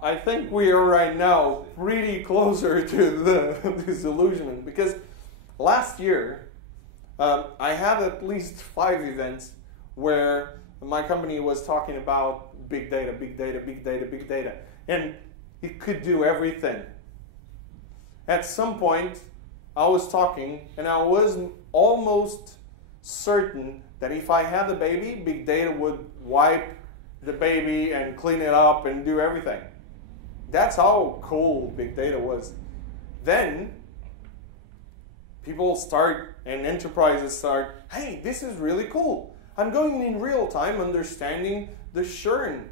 I think we are right now pretty closer to the disillusionment, because last year I had at least 5 events where my company was talking about big data, big data, big data, big data, and it could do everything. At some point I was talking and I was almost certain that if I had a baby, big data would wipe the baby and clean it up and do everything. That's how cool big data was. Then people start and enterprises start, hey, this is really cool. I'm going in real time understanding the churn,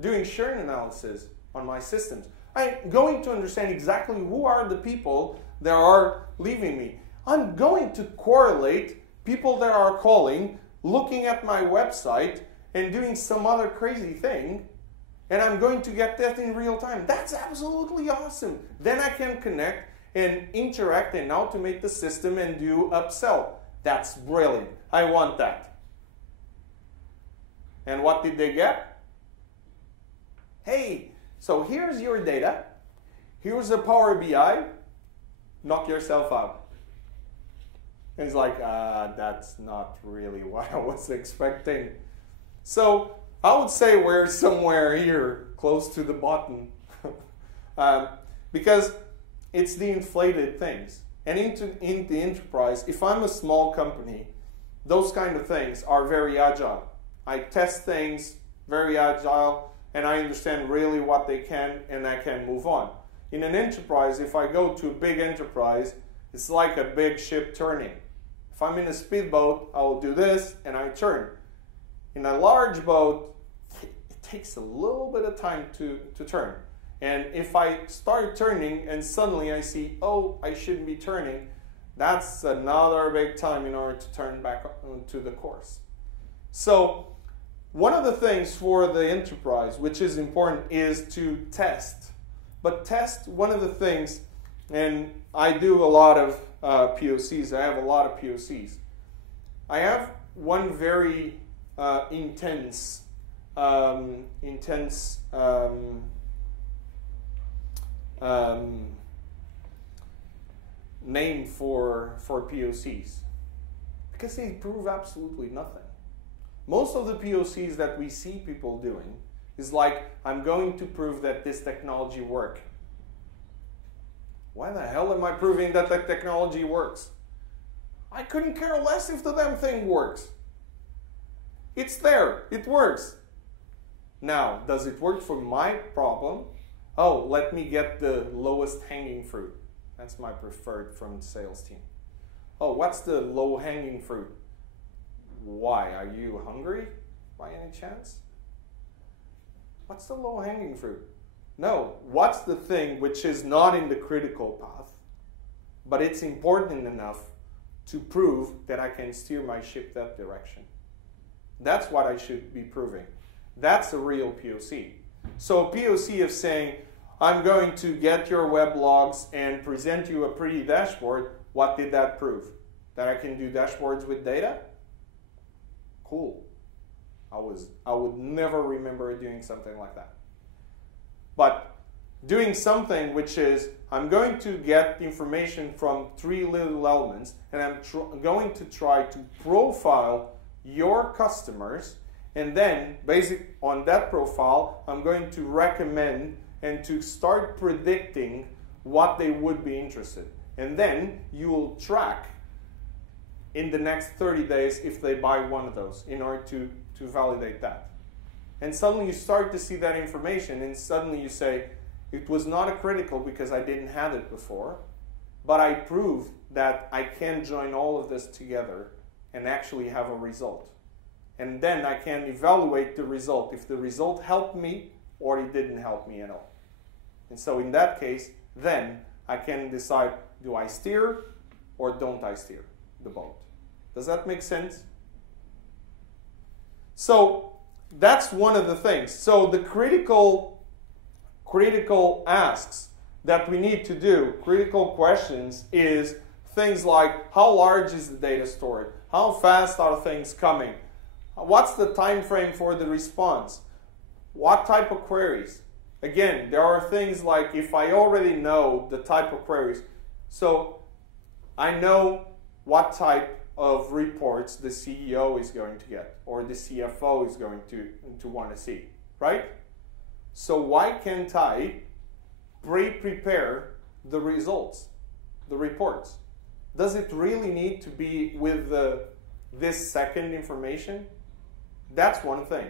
doing churn analysis on my systems. I'm going to understand exactly who are the people that are leaving me. I'm going to correlate people that are calling, looking at my website, and doing some other crazy thing, and I'm going to get that in real time. That's absolutely awesome. Then I can connect and interact and automate the system and do upsell. That's brilliant. I want that. And what did they get? Hey, so here's your data. Here's a Power BI. Knock yourself out. And it's like, that's not really what I was expecting. So I would say we're somewhere here, close to the bottom. Because it's the inflated things. And in the enterprise, if I'm a small company, those kind of things are very agile. I test things, very agile, and I understand really what they can, and I can move on. In an enterprise, if I go to a big enterprise, it's like a big ship turning. If I'm in a speedboat, I will do this, and I turn. In a large boat, it takes a little bit of time to turn. And if I start turning and suddenly I see, oh, I shouldn't be turning, that's another big time in order to turn back to the course. So one of the things for the enterprise, which is important, is to test. But test, one of the things, and I do a lot of POCs, I have a lot of POCs. I have one very intense name for POCs, because they prove absolutely nothing. Most of the POCs that we see people doing is like, I'm going to prove that this technology works. Why the hell am I proving that the technology works? I couldn't care less if the damn thing works. It's there, it works. Now, does it work for my problem? Oh, let me get the lowest hanging fruit. That's my preferred from the sales team. Oh, what's the low hanging fruit? Why? Are you hungry by any chance? What's the low hanging fruit? No, what's the thing which is not in the critical path, but it's important enough to prove that I can steer my ship that direction? That's what I should be proving. That's a real POC. So a POC of saying, I'm going to get your web logs and present you a pretty dashboard, what did that prove? That I can do dashboards with data? Cool. I would never remember doing something like that. But doing something which is, I'm going to get information from 3 little elements, and I'm going to try to profile your customers, and then, based on that profile, I'm going to recommend and to start predicting what they would be interested. And then you will track in the next 30 days if they buy one of those in order to validate that. And suddenly you start to see that information, and suddenly you say, it was not a critical because I didn't have it before, but I proved that I can join all of this together and actually have a result. And then I can evaluate the result, if the result helped me or it didn't help me at all. And so in that case, then I can decide, do I steer or don't I steer the boat? Does that make sense? So that's one of the things. So the critical asks that we need to do, critical questions, is things like, how large is the data stored? How fast are things coming? What's the time frame for the response? What type of queries? Again, there are things like, if I already know the type of queries, so I know what type of reports the CEO is going to get, or the CFO is going to want to see, right? So why can't I pre-prepare the results, the reports? Does it really need to be with this second information? That's one thing.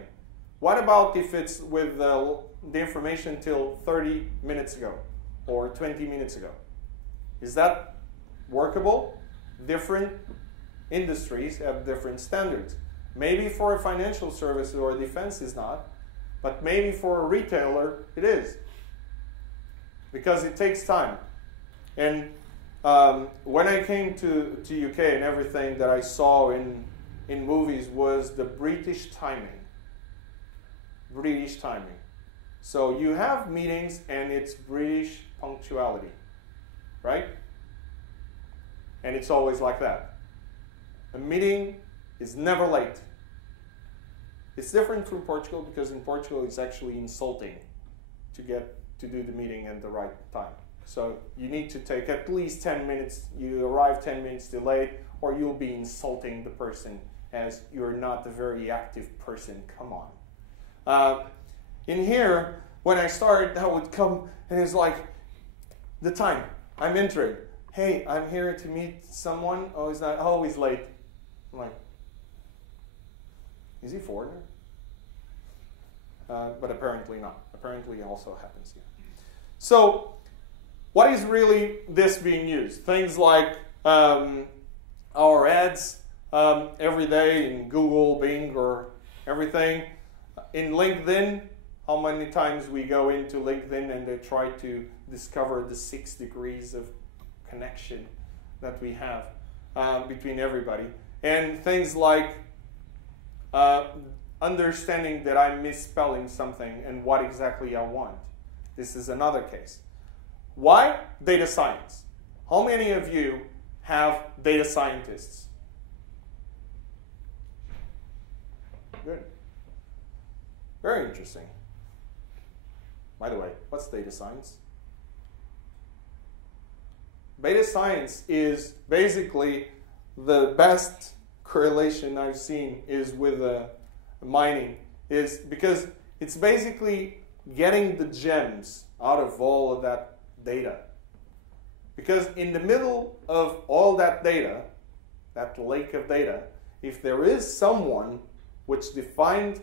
What about if it's with the information till 30 minutes ago or 20 minutes ago? Is that workable? Different industries have different standards. Maybe for a financial service or defense is not, but maybe for a retailer it is, because it takes time. And when I came to UK, and everything that I saw in movies was the British timing. British timing. So you have meetings and it's British punctuality, right? And it's always like that. A meeting is never late. It's different from Portugal, because in Portugal it's actually insulting to get to do the meeting at the right time. So you need to take at least 10 minutes, you arrive 10 minutes delayed, or you'll be insulting the person as you're not a very active person. Come on. In here, when I started, I would come and it's like, the time, I'm entering. Hey, I'm here to meet someone. Oh, he's not. Oh, he's late. I'm like, Is he foreigner? But apparently not. Apparently it also happens here. So, what is really this being used? Things like our ads every day in Google, Bing, or everything. In LinkedIn, how many times we go into LinkedIn and they try to discover the 6 degrees of connection that we have between everybody. And things like understanding that I'm misspelling something and what exactly I want. This is another case. Why? Data science. How many of you have data scientists? Good. Very interesting. By the way, what's data science? Data science is basically the best correlation I've seen is with mining, is because it's basically getting the gems out of all of that data. Because in the middle of all that data, that lake of data, if there is someone which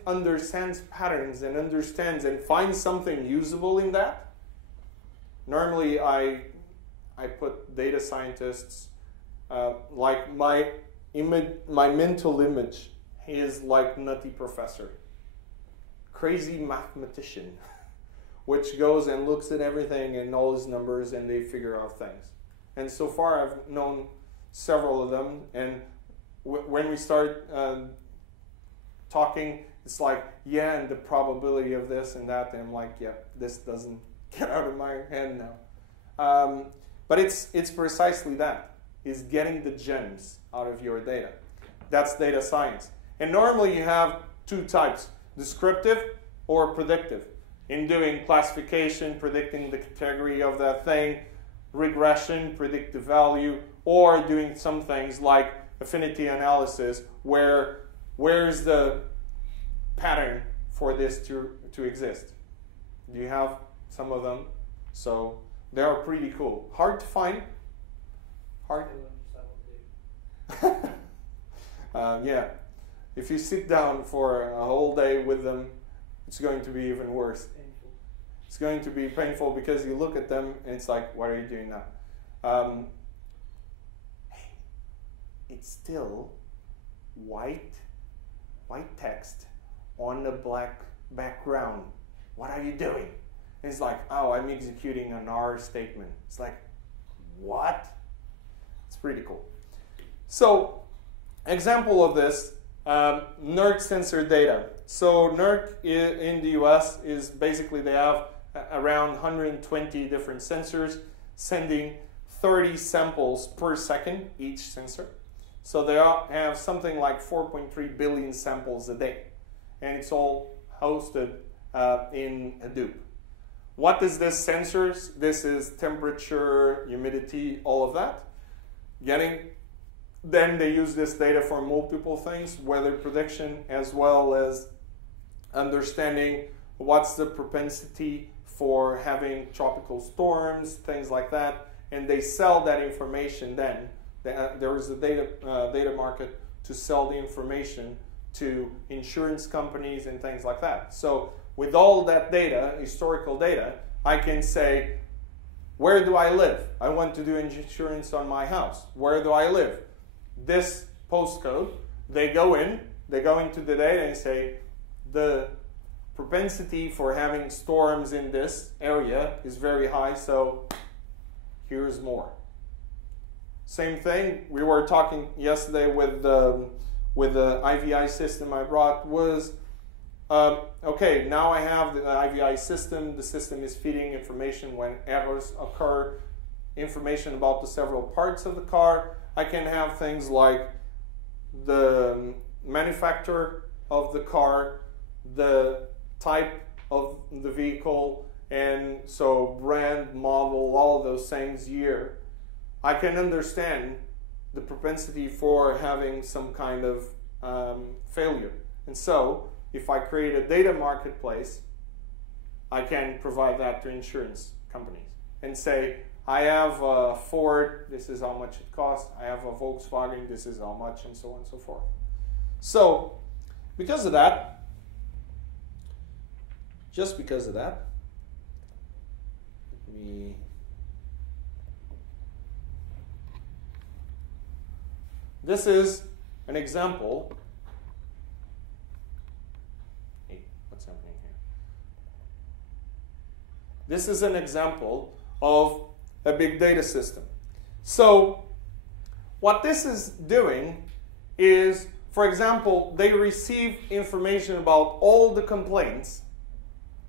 understands patterns and understands and finds something usable in that, normally I put data scientists, like my mental image is like nutty professor, crazy mathematician, which goes and looks at everything and all his numbers and they figure out things. And so far I've known several of them, and when we start talking, it's like, yeah, and the probability of this and that, and I'm like, yeah, this doesn't get out of my head now. But it's precisely that, is getting the gems out of your data. That's data science. And normally you have 2 types, descriptive or predictive. In doing classification, predicting the category of that thing, regression, predict the value, or doing some things like affinity analysis, where's the pattern for this to exist. Do you have some of them? So they are pretty cool. Hard to find. Hard. Yeah. If you sit down for a whole day with them, it's going to be even worse. Painful. It's going to be painful because you look at them and it's like, what are you doing now? Hey, it's still white text on a black background. What are you doing? And it's like, oh, I'm executing an R statement. It's like, what? It's pretty cool. So, example of this, NERC sensor data. So NERC in the US is basically, they have around 120 different sensors sending 30 samples per second, each sensor. So they have something like 4.3 billion samples a day. And it's all hosted in Hadoop. What is this sensors? This is temperature, humidity, all of that. Then they use this data for multiple things, weather prediction, as well as understanding what's the propensity for having tropical storms, things like that. And they sell that information then. There is a data market to sell the information to insurance companies and things like that. So with all that data, historical data, I can say, where do I live? I want to do insurance on my house. Where do I live? This postcode, they go into the data and say, the propensity for having storms in this area is very high, so here's more. Same thing, we were talking yesterday with the IVI system I brought was, okay, now I have the IVI system. The system is feeding information when errors occur, information about the several parts of the car. I can have things like the manufacturer of the car, the type of the vehicle, and so brand, model, all of those things, year. I can understand the propensity for having some kind of failure. And so, if I create a data marketplace, I can provide that to insurance companies and say, I have a Ford, this is how much it costs. I have a Volkswagen, this is how much, and so on and so forth. So, because of that, just because of that, this is an example. Hey, what's happening here? This is an example of a big data system. So what this is doing is, for example, they receive information about all the complaints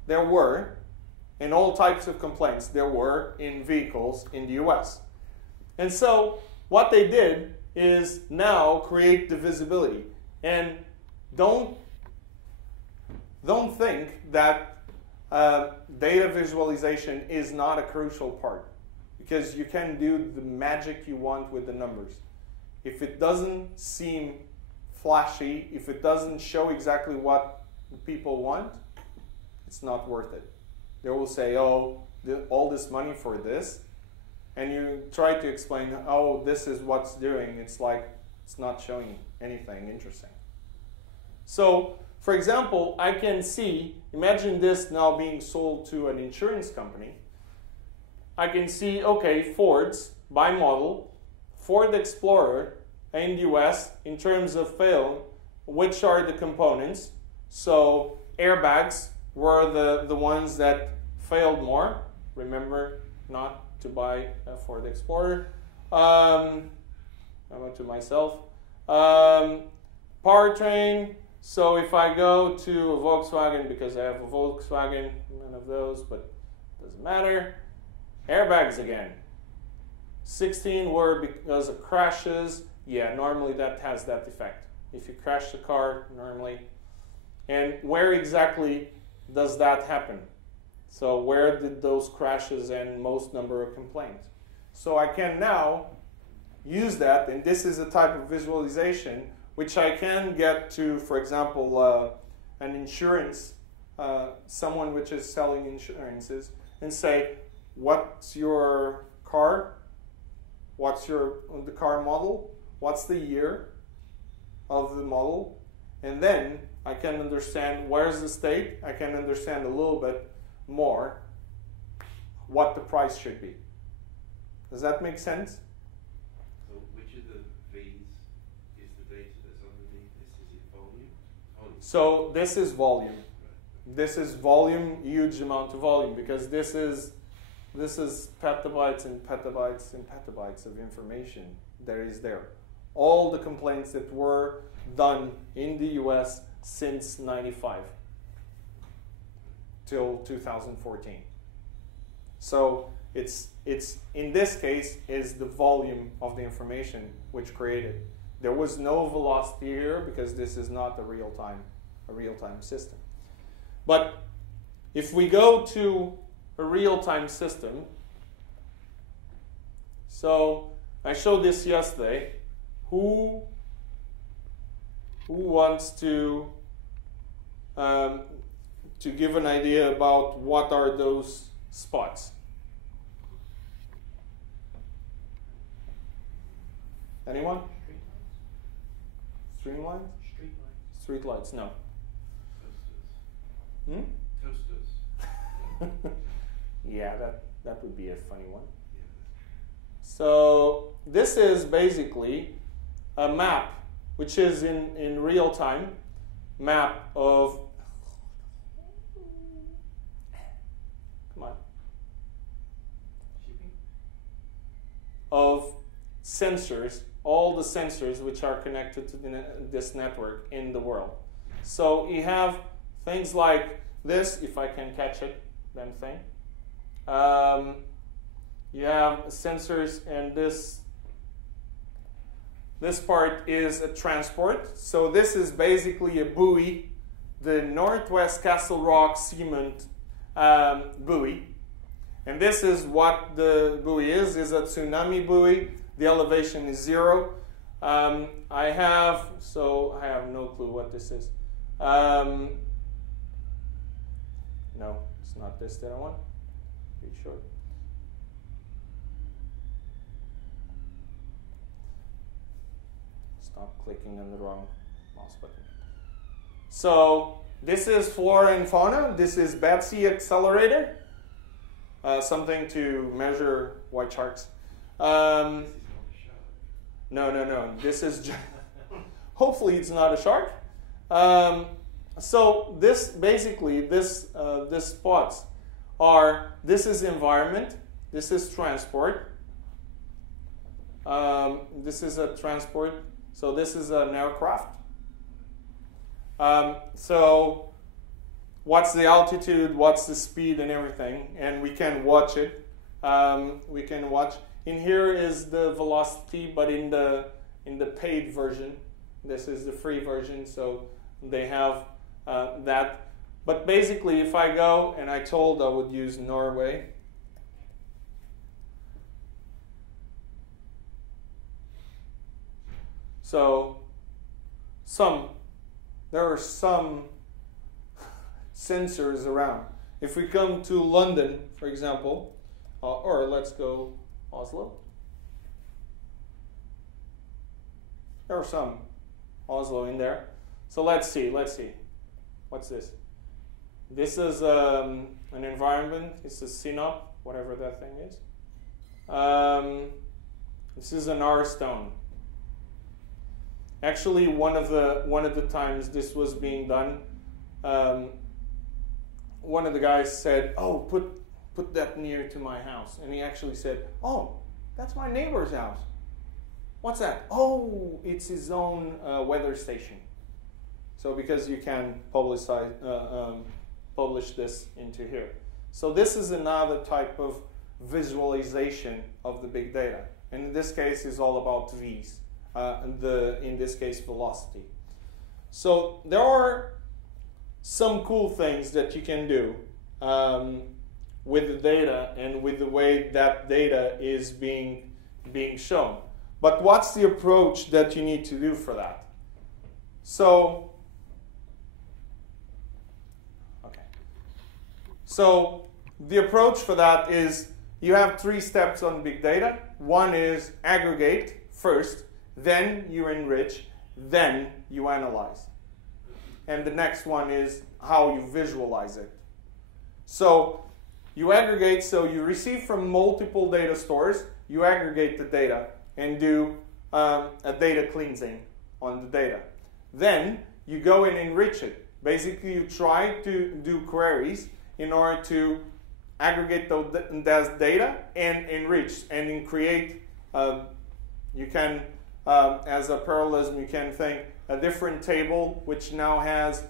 there were, and all types of complaints there were in vehicles in the US. And so what they did is now create the visibility. And don't think that data visualization is not a crucial part, because you can do the magic you want with the numbers. If it doesn't seem flashy, if it doesn't show exactly what people want, it's not worth it. They will say, oh, all this money for this, and you try to explain, oh, this is what's doing. It's like, it's not showing anything interesting. So, for example, I can see, imagine this now being sold to an insurance company. I can see, okay, Fords by model, Ford Explorer in the US, in terms of fail, which are the components? So airbags were the ones that failed more. Remember not to buy a Ford Explorer. I went to myself. Powertrain. So if I go to a Volkswagen, because I have a Volkswagen, none of those, but doesn't matter. Airbags again. 16 were because of crashes. Yeah, normally that has that effect. If you crash the car, normally. And where exactly does that happen? So where did those crashes and most number of complaints? So I can now use that, and this is a type of visualization which I can get to, for example, an insurance, someone which is selling insurances, and say, what's your car? What's the car model? What's the year of the model? And then I can understand where's the state. I can understand a little bit more what the price should be. Does that make sense? So which of the V's is the data that's underneath this? Is it volume? So this is volume. Right. This is volume, huge amount of volume, because this is petabytes and petabytes and petabytes of information that is there. All the complaints that were done in the US since 95 till 2014. So it's in this case is the volume of the information which created. There was no velocity here because this is not a real-time system. But if we go to a real-time system, so I showed this yesterday. Who wants to give an idea about what are those spots? Anyone? Streamlines? Street lights, no. Toasters. Yeah, that would be a funny one. So this is basically a map, which is in real time, map of, come on, of sensors, all the sensors which are connected to this network in the world. So you have things like this, if I can catch it, damn thing. You have sensors, and this part is a transport. So this is basically a buoy, the Northwest Castle Rock cement buoy. And this is what the buoy is a tsunami buoy. The elevation is 0. I have no clue what this is. No, it's not this that I want. Pretty sure. Stop clicking on the wrong mouse button. So this is flora and fauna. This is Betsy accelerator, something to measure white sharks. No. This is hopefully it's not a shark. So this basically this spots are, this is environment, this is transport. This is a transport. So this is an aircraft. So what's the altitude, what's the speed and everything, and we can watch it. We can watch. In here is the velocity, but in the paid version. This is the free version, so they have that. But basically, if I go, and I told I would use Norway. So there are some sensors around. If we come to London, for example, or let's go Oslo. There are some Oslo in there. So let's see. What's this? This is an environment. It's a synop, whatever that thing is. This is an R stone. Actually, one of the times this was being done, one of the guys said, "Oh, put that near to my house," and he actually said, "Oh, that's my neighbor's house. What's that? Oh, it's his own weather station." So because you can publish this into here. So this is another type of visualization of the big data, and in this case, is all about V's. In this case, velocity. So there are some cool things that you can do with the data and with the way that data is being shown. But what's the approach that you need to do for that? So the approach for that is you have 3 steps on big data. One is aggregate first, then you enrich, then you analyze. And the next one is how you visualize it. So you aggregate, so you receive from multiple data stores, you aggregate the data and do a data cleansing on the data. Then you go and enrich it. Basically, you try to do queries in order to aggregate those data and enrich and create, you can, as a parallelism, you can think a different table which now has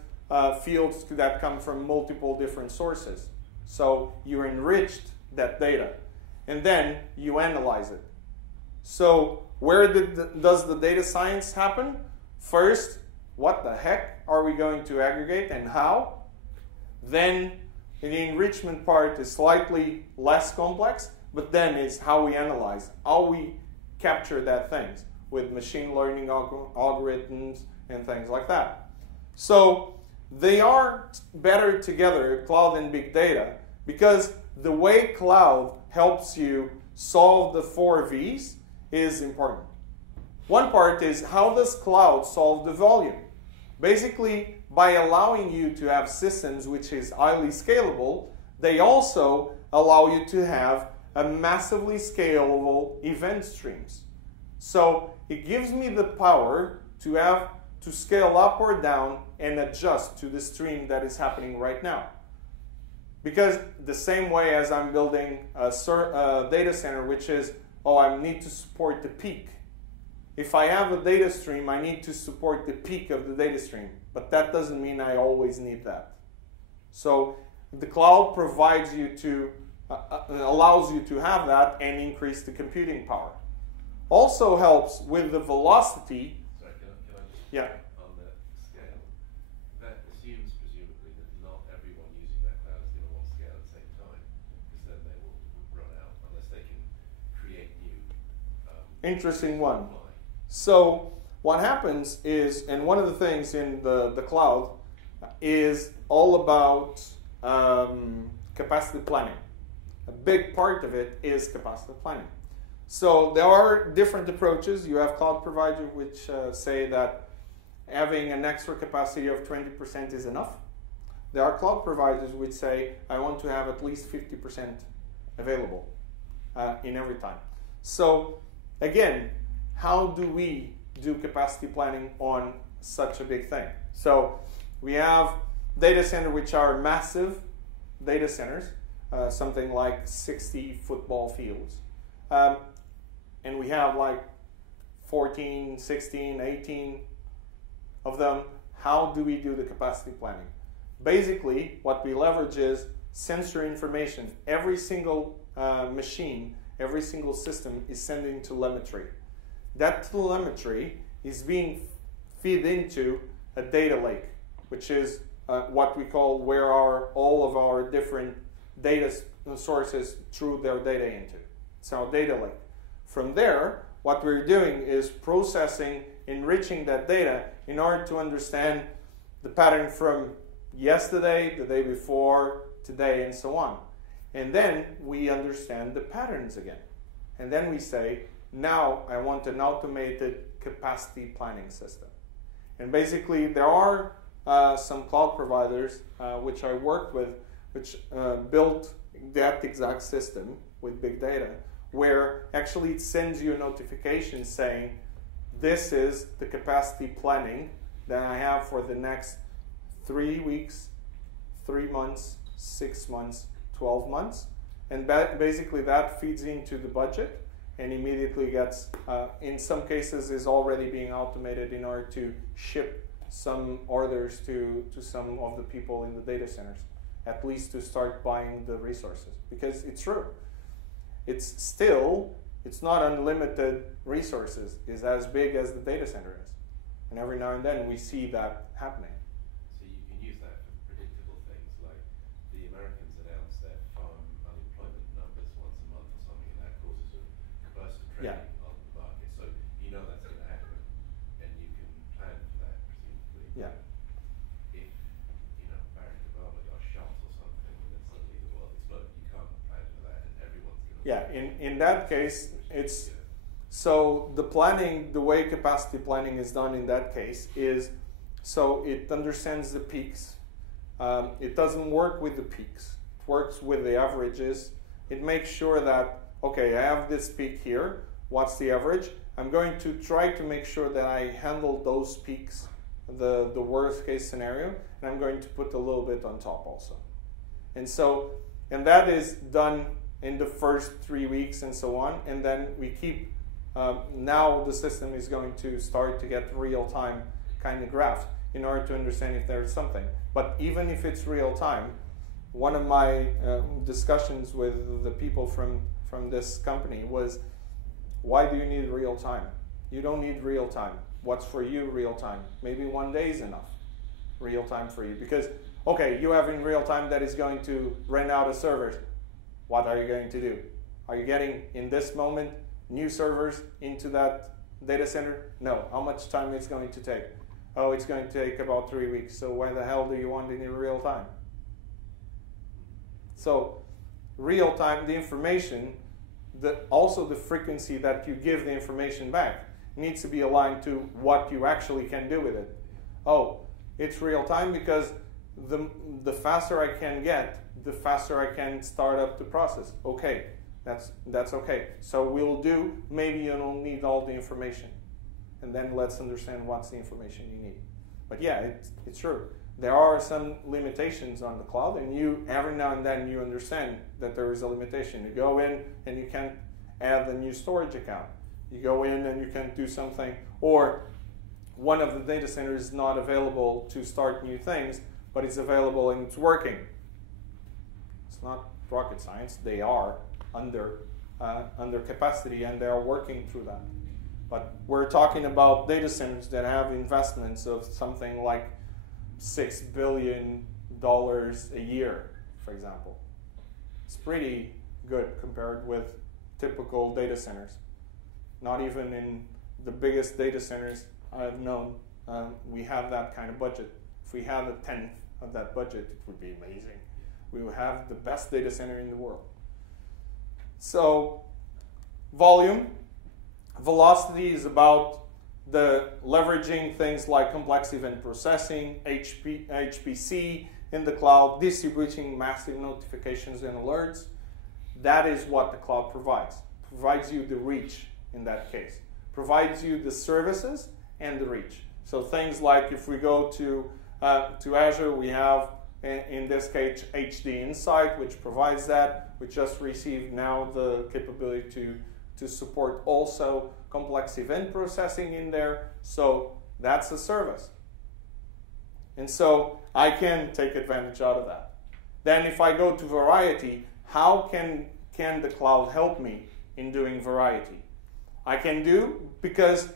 fields that come from multiple different sources. So you enriched that data, and then you analyze it. So where does the data science happen? First, what the heck are we going to aggregate and how? Then the enrichment part is slightly less complex, but then it's how we analyze, how we capture that things with machine learning algorithms and things like that. So they are better together, cloud and big data, because the way cloud helps you solve the 4 V's is important. One part is, how does cloud solve the volume? Basically, by allowing you to have systems which is highly scalable, they also allow you to have a massively scalable event streams. So it gives me the power to scale up or down and adjust to the stream that is happening right now. Because the same way as I'm building a data center, which is, oh, I need to support the peak. If I have a data stream, I need to support the peak of the data stream. But that doesn't mean I always need that. So the cloud provides you to, allows you to have that and increase the computing power. Also helps with the velocity. Sorry, can I just yeah. on the scale? That assumes presumably that not everyone using that cloud is going to want scale at the same time, because then they will run out unless they can create new. Interesting one. So what happens is, and one of the things in the cloud is all about capacity planning. A big part of it is capacity planning. So there are different approaches. You have cloud providers which say that having an extra capacity of 20% is enough. There are cloud providers which say, I want to have at least 50% available in every time. So again, how do we do capacity planning on such a big thing? So we have data centers which are massive data centers, something like 60 football fields. And we have like 14, 16, 18 of them. How do we do the capacity planning? Basically, what we leverage is sensor information. Every single machine, every single system is sending telemetry. That telemetry is being fed into a data lake, which is what we call where all of our different data sources threw their data into. It's our data lake. From there, what we're doing is processing, enriching that data in order to understand the pattern from yesterday, the day before, today, and so on. And then we understand the patterns again. And then we say, now I want an automated capacity planning system. And basically, there are some cloud providers which I worked with, which built that exact system with big data, where actually it sends you a notification saying, this is the capacity planning that I have for the next 3 weeks, 3 months, 6 months, 12 months. And basically that feeds into the budget and immediately gets, in some cases, is already being automated in order to ship some orders to some of the people in the data centers, at least to start buying the resources. Because it's true. It's not unlimited resources. It's as big as the data center is. And every now and then we see that happening. So you can use that for predictable things, like the Americans announce their farm unemployment numbers once a month or something, and that causes a burst of trading on the market. So you know that's going to happen, and you can plan for that, presumably. Yeah. If, Barack Obama got shot or something, and then suddenly the world exploded, you can't plan for that, and everyone's going to... Yeah, in that case, it's... So the planning, the way capacity planning is done in that case is, so it understands the peaks. It doesn't work with the peaks. It works with the averages. It makes sure that, okay, I have this peak here. What's the average? I'm going to try to make sure that I handle those peaks, the worst case scenario, and I'm going to put a little bit on top also. And that is done in the first 3 weeks and so on, and then we keep, now the system is going to start to get real-time kind of graph in order to understand if there's something. But even if it's real-time, one of my discussions with the people from this company was, why do you need real-time? You don't need real-time. What's for you real-time? Maybe 1 day is enough real-time for you. Because, okay, you have in real-time that is going to run out of servers. What are you going to do? Are you getting, in this moment, new servers into that data center? No. How much time it's going to take? Oh, it's going to take about 3 weeks. So why the hell do you want it in real time? So real time, the information, also the frequency that you give the information back needs to be aligned to what you actually can do with it. Oh, it's real time because the faster I can get, the faster I can start up the process. Okay. That's okay. So we'll do, maybe you don't need all the information. And then let's understand what's the information you need. But yeah, it's true. There are some limitations on the cloud, and every now and then you understand that there is a limitation. You go in and you can't add a new storage account. You go in and you can't do something, or one of the data centers is not available to start new things, but it's available and it's working. It's not rocket science. They are under capacity, and they are working through that. But we're talking about data centers that have investments of something like $6 billion a year, for example. It's pretty good compared with typical data centers. Not even in the biggest data centers I've known, we have that kind of budget. If we had a tenth of that budget, it would be amazing. We would have the best data center in the world. So, volume. Velocity is about the leveraging things like complex event processing, HPC in the cloud, distributing massive notifications and alerts. That is what the cloud provides. Provides you the reach in that case. Provides you the services and the reach. So things like if we go to Azure, we have in this case HD Insight, which provides that. We just received now the capability to support also complex event processing in there. So that's a service. And so I can take advantage out of that. Then if I go to variety, how can the cloud help me in doing variety? I can do, because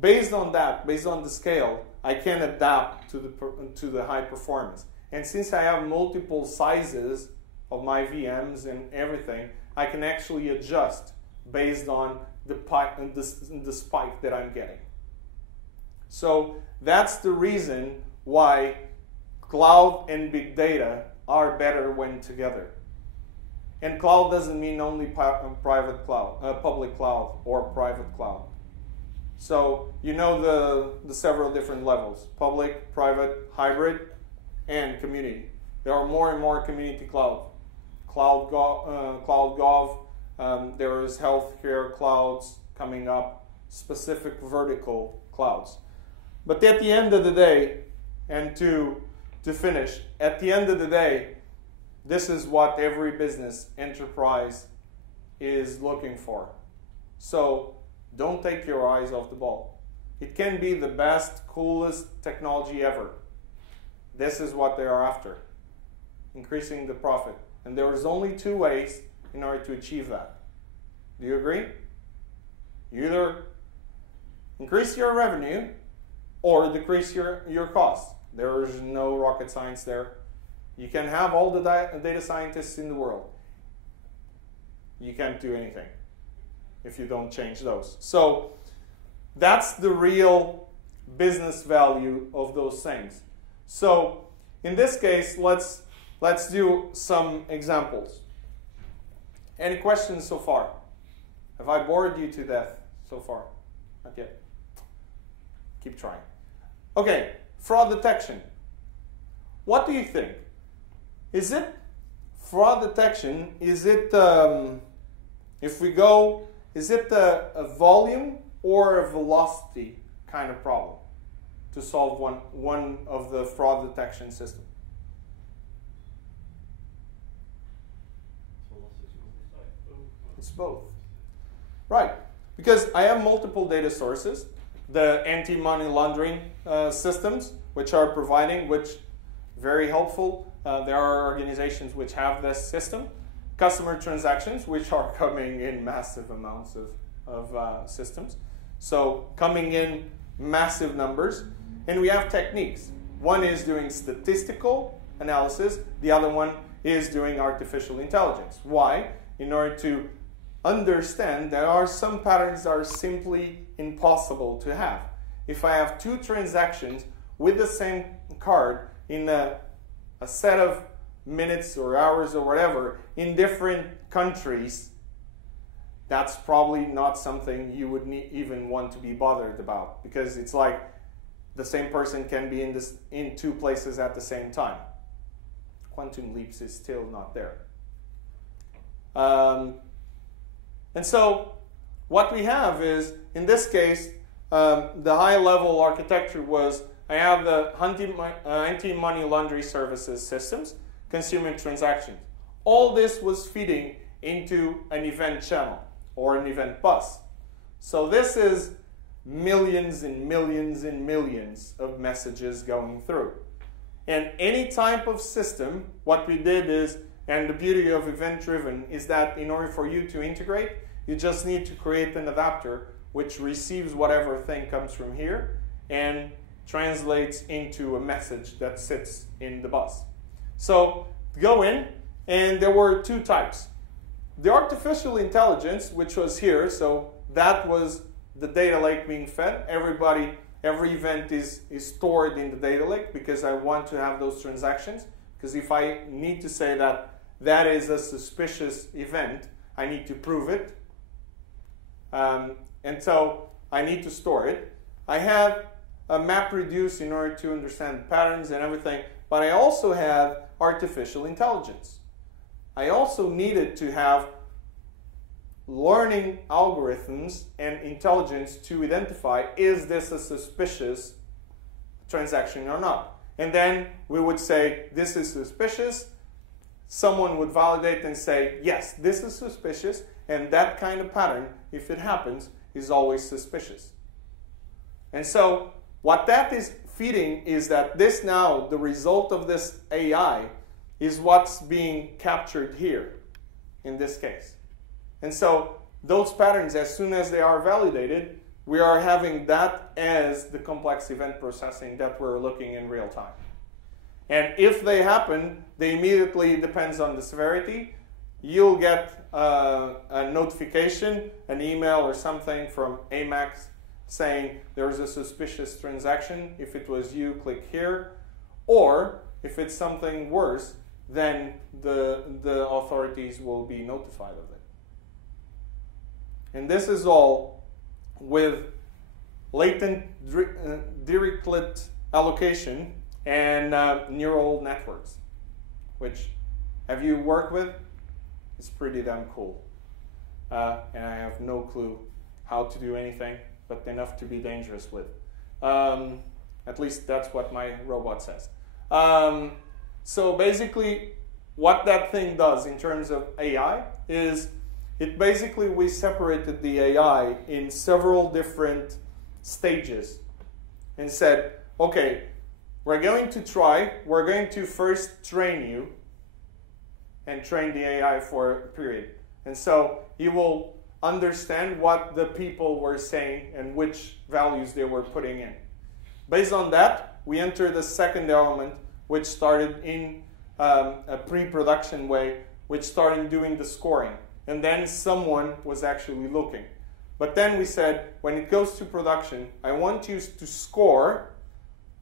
based on that, based on the scale, I can adapt to the high performance. And since I have multiple sizes of my VMs and everything, I can actually adjust based on the spike that I'm getting. So that's the reason why cloud and big data are better when together. And cloud doesn't mean only private cloud, public cloud or private cloud. So you know the several different levels: public, private, hybrid, and community. There are more and more community cloud gov. There is healthcare clouds coming up, specific vertical clouds. But at the end of the day, and to finish, at the end of the day, this is what every business enterprise is looking for. So don't take your eyes off the ball. It can be the best, coolest technology ever. This is what they are after: increasing the profit. And there is only two ways in order to achieve that. Do you agree? You either increase your revenue or decrease your costs. There is no rocket science there. You can have all the data scientists in the world. You can't do anything if you don't change those. So that's the real business value of those things. So in this case, let's do some examples. Any questions so far? Have I bored you to death so far? Not yet. Keep trying. Okay, fraud detection. What do you think? Is it fraud detection? Is it, if we go, is it a volume or a velocity kind of problem to solve one of the fraud detection systems? It's both. Right, because I have multiple data sources, the anti-money laundering systems, which are providing, which very helpful. There are organizations which have this system. Customer transactions, which are coming in massive amounts of systems. So coming in massive numbers. And we have techniques. One is doing statistical analysis. The other one is doing artificial intelligence. Why? In order to understand there are some patterns that are simply impossible to have. If I have two transactions with the same card in a set of minutes or hours or whatever in different countries, that's probably not something you would even want to be bothered about, because it's like the same person can be in two places at the same time. Quantum leaps is still not there. And so what we have is, in this case, the high-level architecture was, I have the anti-money laundering services systems, consumer transactions. All this was feeding into an event channel or an event bus. So this is millions and millions and millions of messages going through. And any type of system, what we did is, and the beauty of event-driven is that in order for you to integrate, you just need to create an adapter which receives whatever thing comes from here and translates into a message that sits in the bus. So go in, and there were two types. The artificial intelligence, which was here, so that was the data lake being fed. Every event is stored in the data lake because I want to have those transactions. Because if I need to say that that is a suspicious event, I need to prove it. And so I need to store it. I have a MapReduce in order to understand patterns and everything, but I also have artificial intelligence. I also needed to have learning algorithms and intelligence to identify, is this a suspicious transaction or not? And then we would say, this is suspicious. Someone would validate and say, yes, this is suspicious, and that kind of pattern, if it happens, is always suspicious. And so what that is feeding is that this now, the result of this AI, is what's being captured here, in this case. And so those patterns, as soon as they are validated, we are having that as the complex event processing that we're looking in real time. And if they happen, they immediately, depends on the severity, you'll get a notification, an email or something from Amex saying there's a suspicious transaction. If it was you, click here. Or if it's something worse, then the authorities will be notified of it. And this is all with latent Dirichlet allocation and neural networks, which, have you worked with? It's pretty damn cool. And I have no clue how to do anything, but enough to be dangerous with. At least that's what my robot says. So basically, what that thing does in terms of AI is, it basically, we separated the AI in several different stages and said, okay, we're going to first train you and train the AI for a period. And so you will understand what the people were saying and which values they were putting in. Based on that, we enter the second element, which started in a pre-production way, which started doing the scoring. And then someone was actually looking. But then we said, when it goes to production, I want you to score.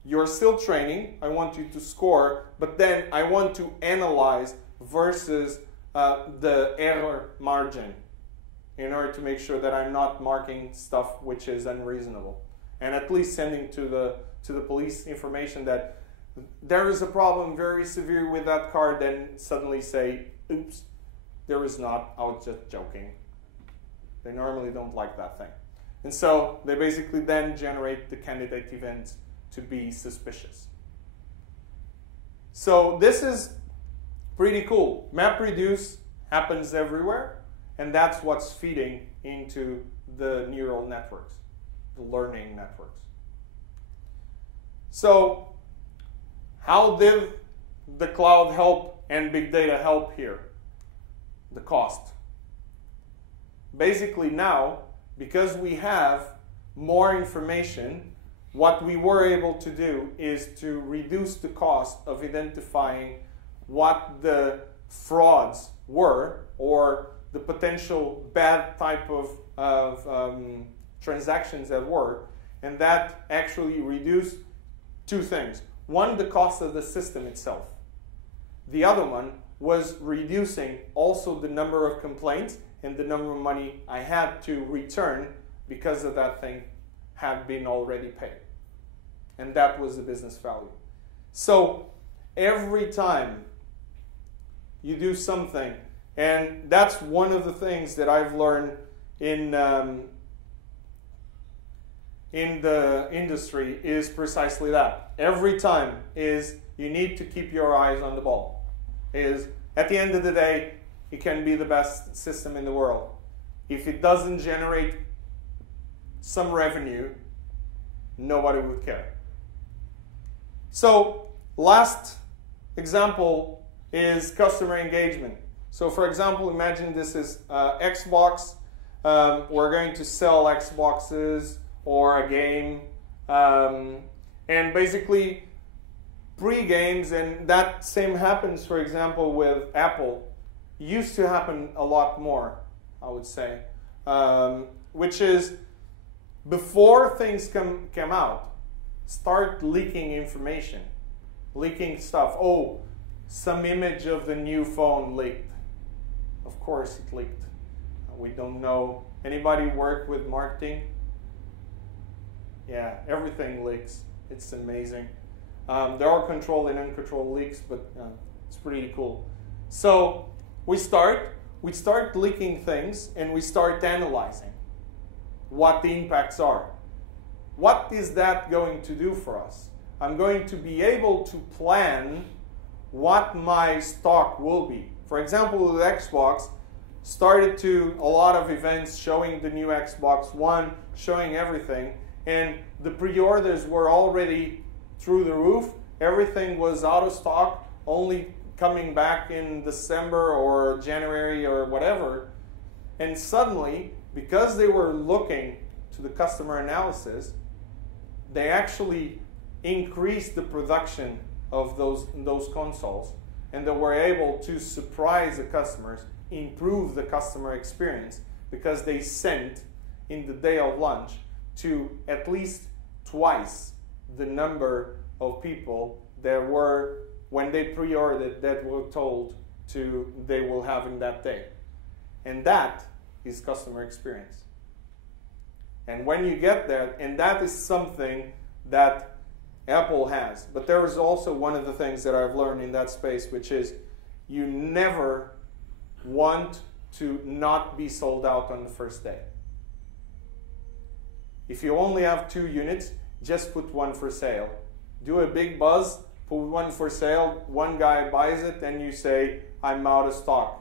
You're still training. I want you to score. But then I want to analyze versus the error margin in order to make sure that I'm not marking stuff which is unreasonable. And at least sending to the police information that there is a problem very severe with that car, then suddenly say, oops. There is not, I was just joking. They normally don't like that thing. And so they basically then generate the candidate events to be suspicious. So this is pretty cool. MapReduce happens everywhere, and that's what's feeding into the neural networks, the learning networks. So how did the cloud help and big data help here? The cost. Basically now, because we have more information, what we were able to do is to reduce the cost of identifying what the frauds were or the potential bad type of transactions that were, and that actually reduced two things. One, the cost of the system itself. The other one was reducing also the number of complaints and the number of money I had to return because of that thing had been already paid. And that was the business value. So every time you do something, and that's one of the things that I've learned in the industry is precisely that. Every time is you need to keep your eyes on the ball. Is at the end of the day, it can be the best system in the world. If it doesn't generate some revenue, nobody would care. So last example is customer engagement. So for example, imagine this is Xbox. We're going to sell Xboxes or a game. And basically, pre-games, and that same happens, for example, with Apple. Used to happen a lot more, I would say. Which is, before things come out, start leaking information. Leaking stuff. Oh, some image of the new phone leaked. Of course it leaked. We don't know. Anybody work with marketing? Yeah, everything leaks. It's amazing. There are controlled and uncontrolled leaks, but it's pretty cool. So we start leaking things, and we start analyzing what the impacts are. What is that going to do for us? I'm going to be able to plan what my stock will be. For example, with Xbox, started to a lot of events showing the new Xbox One, showing everything, and the pre-orders were already through the roof. Everything was out of stock, only coming back in December or January or whatever. And suddenly, because they were looking to the customer analysis, they actually increased the production of those consoles, and they were able to surprise the customers, improve the customer experience, because they sent in the day of launch to at least twice the number of people there were when they pre-ordered that were told to they will have in that day. And that is customer experience. And when you get there, and that is something that Apple has. But there is also one of the things that I've learned in that space, which is you never want to not be sold out on the first day. If you only have 2 units, just put one for sale. Do a big buzz, put one for sale, one guy buys it, and you say, I'm out of stock.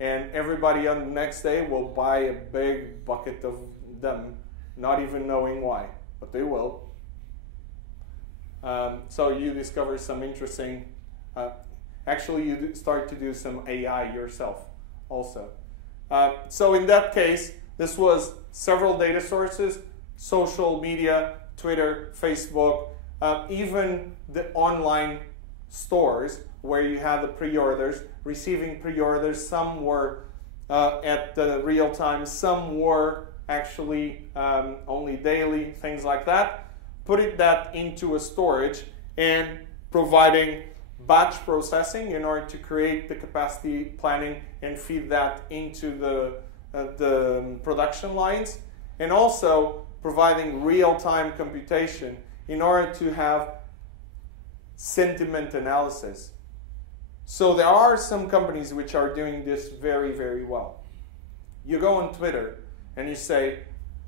And everybody on the next day will buy a big bucket of them, not even knowing why, but they will. So you discover some interesting, actually you start to do some AI yourself also. So in that case, this was several data sources, social media, Twitter, Facebook, even the online stores where you have the pre-orders, receiving pre-orders. Some were at the real time, some were actually only daily, things like that. Putting that into a storage and providing batch processing in order to create the capacity planning and feed that into the production lines, and also providing real-time computation in order to have sentiment analysis. So there are some companies which are doing this very, very well. You go on Twitter and you say,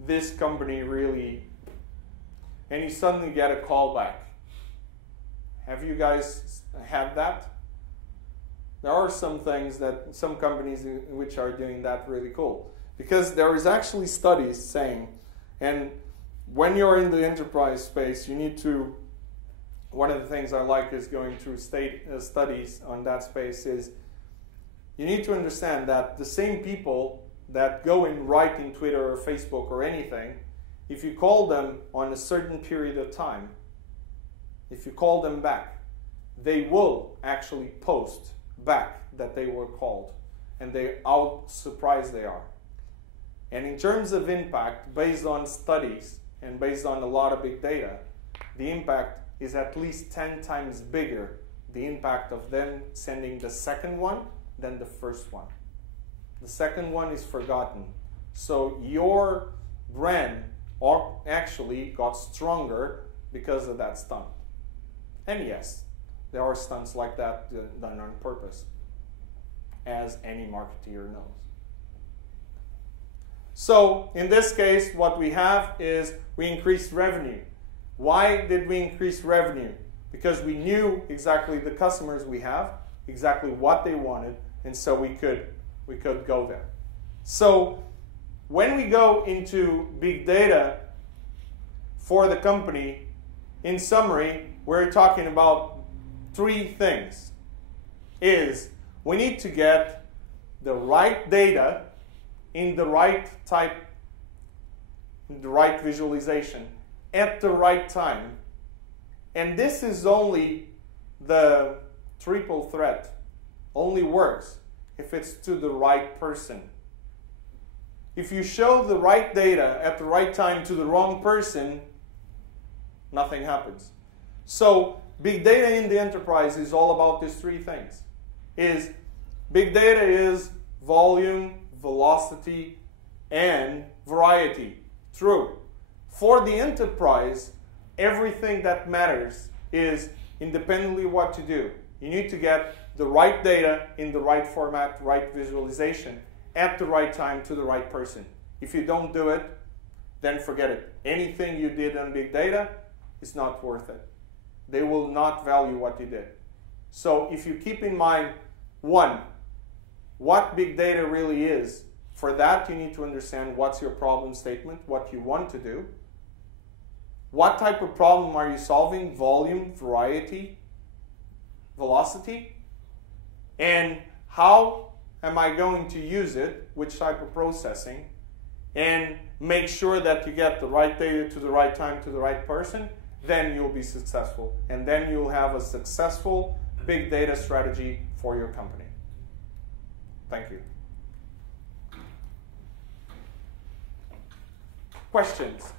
this company really, and you suddenly get a call back. Have you guys had that? There are some things that some companies which are doing that really cool. Because there is actually studies saying, and when you're in the enterprise space, you need to, one of the things I like is going through studies on that space is, you need to understand that the same people that go and write in Twitter or Facebook or anything, if you call them on a certain period of time, if you call them back, they will actually post back that they were called, and how surprised they are. And in terms of impact, based on studies and based on a lot of big data, the impact is at least 10 times bigger, the impact of them sending the second one than the first one. The second one is forgotten. So your brand actually got stronger because of that stunt. And yes, there are stunts like that done on purpose, as any marketeer knows. So in this case, what we have is we increased revenue. Why did we increase revenue? Because we knew exactly the customers we have, exactly what they wanted, and so we could go there. So when we go into big data for the company, in summary, we're talking about 3 things. We need to get the right data in the right type, in the right visualization, at the right time. And this is only the triple threat, only works if it's to the right person. If you show the right data at the right time to the wrong person, nothing happens. So big data in the enterprise is all about these 3 things. Big data is volume, velocity, and variety. True. For the enterprise, everything that matters is independently what to do. You need to get the right data in the right format, right visualization, at the right time to the right person. If you don't do it, then forget it. Anything you did on big data is not worth it. They will not value what you did. So if you keep in mind, one, what big data really is, for that you need to understand what's your problem statement, what you want to do, what type of problem are you solving, volume, variety, velocity, and how am I going to use it, which type of processing, and make sure that you get the right data to the right time to the right person, then you'll be successful. And then you'll have a successful big data strategy for your company. Thank you. Questions?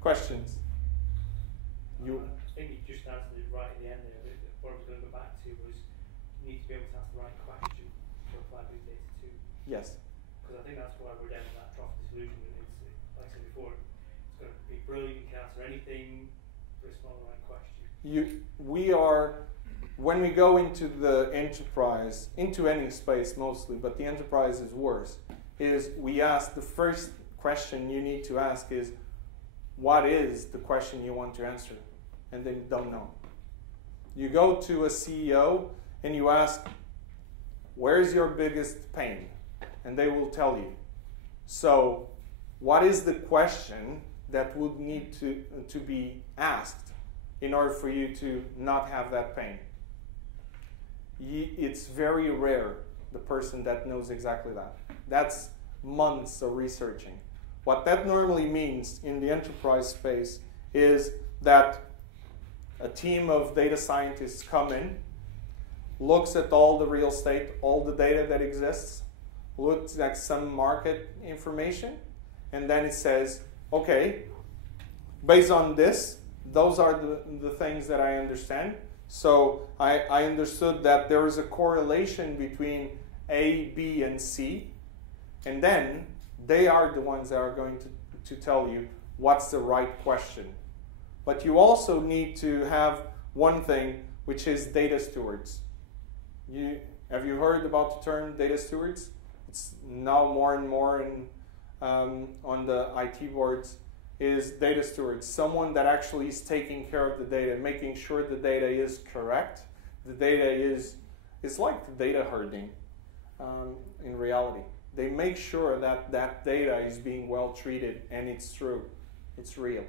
Questions? I think you just answered it right at the end there. What I was going to go back to was you need to be able to ask the right question to apply big data to. Yes. Because I think that's why we're down in that trough of disillusionment. It's, like I said before, it's going to be brilliant, you can answer anything, but it's not the right question. When we go into the enterprise, into any space mostly, but the enterprise is worse, is we ask, the first question you need to ask is, what is the question you want to answer? And then you don't know. You go to a CEO and you ask, where's your biggest pain? And they will tell you. So what is the question that would need to be asked in order for you to not have that pain? It's very rare, the person that knows exactly that. That's months of researching. What that normally means in the enterprise space is that a team of data scientists come in, looks at all the real estate, all the data that exists, looks at some market information, and then it says, okay, based on this, those are the things that I understand. So I understood that there is a correlation between A, B, and C, and then they are the ones that are going to tell you what's the right question. But you also need to have one thing, which is data stewards. Have you heard about the term data stewards? It's now more and more on the IT boards, is data stewards. Someone that actually is taking care of the data, making sure the data is correct. The data is, it's like the data herding in reality. They make sure that that data is being well treated and it's true, it's real.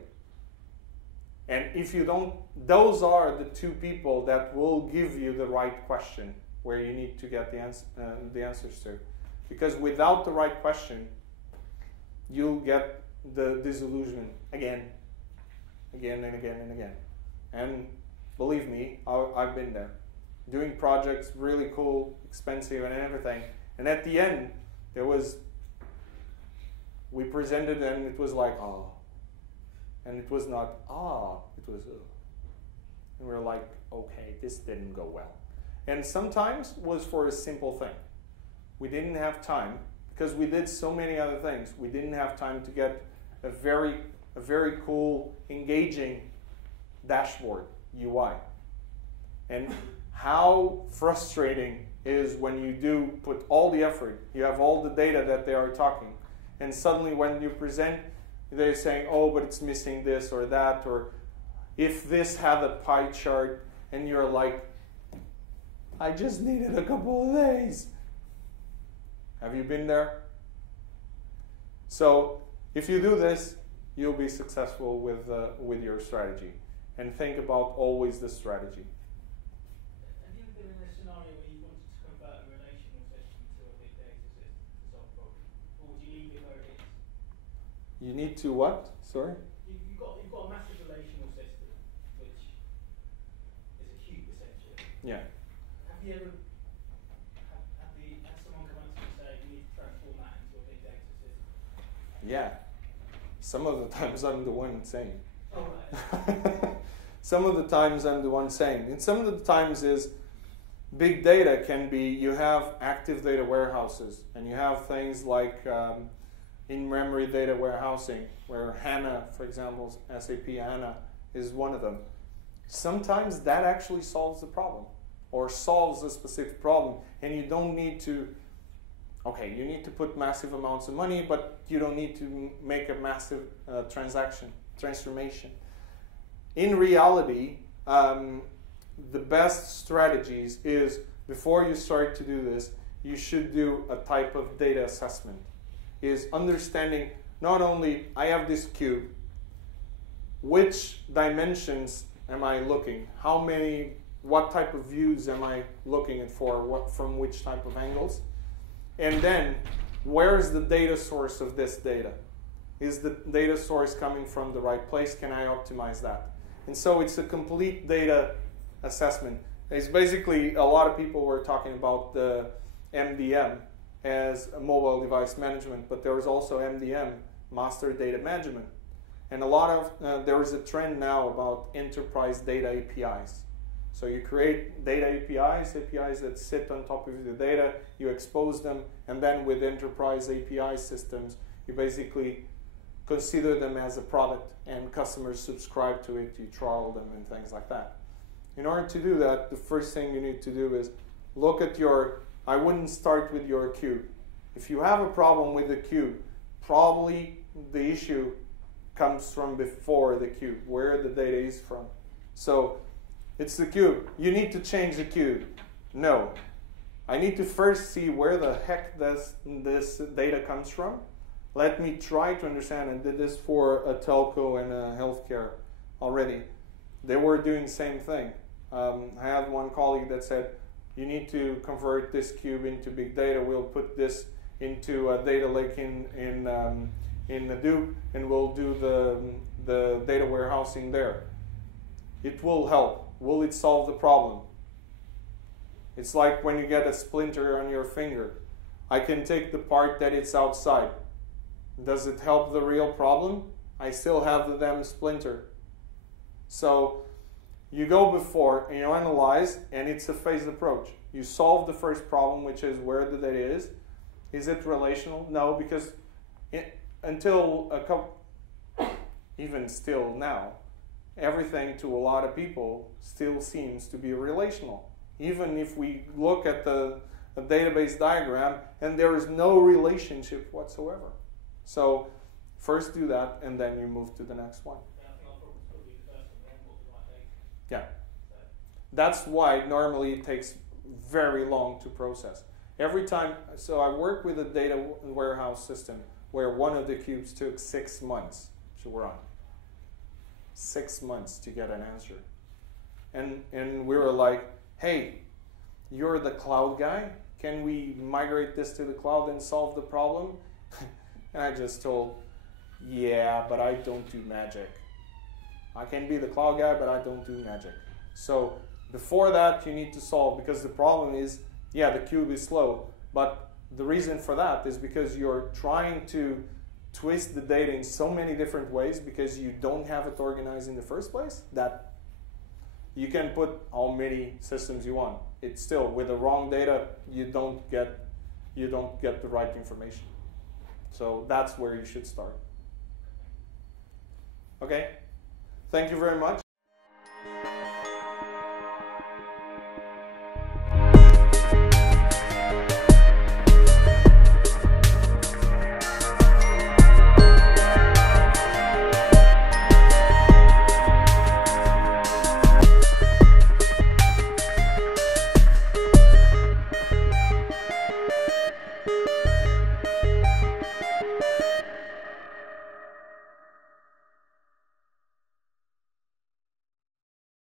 And if you don't, those are the two people that will give you the right question where you need to get the answers to. Because without the right question, you'll get the disillusionment again and again and again. And believe me, I've been there. Doing projects, really cool, expensive and everything. And at the end, we presented and it was like, oh. And it was not, it was, and we were like, okay, this didn't go well. And sometimes it was for a simple thing. We didn't have time, because we did so many other things, we didn't have time to get a very cool, engaging dashboard, UI. And how frustrating is when you do put all the effort, you have all the data that they are talking, and suddenly when you present, they're saying, oh, but it's missing this or that, or if this had a pie chart, and you're like, I just needed a couple of days. Have you been there? So if you do this, you'll be successful with your strategy. And think about always the strategy. Have you ever been in a scenario where you wanted to convert a relational system to a big data system to solve a problem? Or would you leave it where it is? You need to what? Sorry? You've got a massive relational system, which is a cube essentially. Yeah. Have you ever had someone come up to you and say you need to transform that into a big data system? Yeah. Some of the times I'm the one saying. Oh, right. Some of the times I'm the one saying. And some of the times is big data can be, you have active data warehouses and you have things like in-memory data warehousing, where HANA, for example, SAP HANA is one of them. Sometimes that actually solves the problem, or solves a specific problem, and you don't need to, okay, you need to put massive amounts of money, but you don't need to make a massive transformation. In reality, the best strategies is, before you start to do this, you should do a type of data assessment. Is understanding not only, I have this cube, which dimensions am I looking? How many, what type of views am I looking at for? What, from which type of angles? And then, where is the data source of this data? Is the data source coming from the right place? Can I optimize that? And so it's a complete data assessment. It's basically, a lot of people were talking about the MDM as a mobile device management, but there is also MDM, master data management. And a lot of, there is a trend now about enterprise data APIs. So you create data APIs that sit on top of the data, you expose them, and then with enterprise API systems, you basically consider them as a product, and customers subscribe to it, you trial them, and things like that. In order to do that, the first thing you need to do is look at your, I wouldn't start with your cube. If you have a problem with the cube, probably the issue comes from before the cube, where the data is from. So it's the cube. You need to change the cube. No. I need to first see where the heck this data comes from. Let me try to understand. I did this for a telco and a healthcare already. They were doing the same thing. I had one colleague that said, you need to convert this cube into big data. We'll put this into a data lake in Hadoop, and we'll do the data warehousing there. It will help. Will it solve the problem? It's like when you get a splinter on your finger. I can take the part that it's outside. Does it help the real problem? I still have the damn splinter. So you go before and you analyze, and it's a phased approach. You solve the first problem, which is where the data is. Is it relational? No, because until a couple, even still now, everything to a lot of people still seems to be relational. Even if we look at the database diagram and there is no relationship whatsoever. So first do that, and then you move to the next one. Yeah. That's why normally it takes very long to process. Every time, so I work with a data warehouse system where one of the cubes took 6 months to run. 6 months to get an answer. And we were like, hey, you're the cloud guy? Can we migrate this to the cloud and solve the problem? And I just told, yeah, but I don't do magic. I can be the cloud guy, but I don't do magic. So before that, you need to solve, because the problem is, yeah, the cube is slow, but the reason for that is because you're trying to twist the data in so many different ways because you don't have it organized in the first place that you can put how many systems you want. It's still, with the wrong data, you don't get the right information. So that's where you should start. Okay, thank you very much.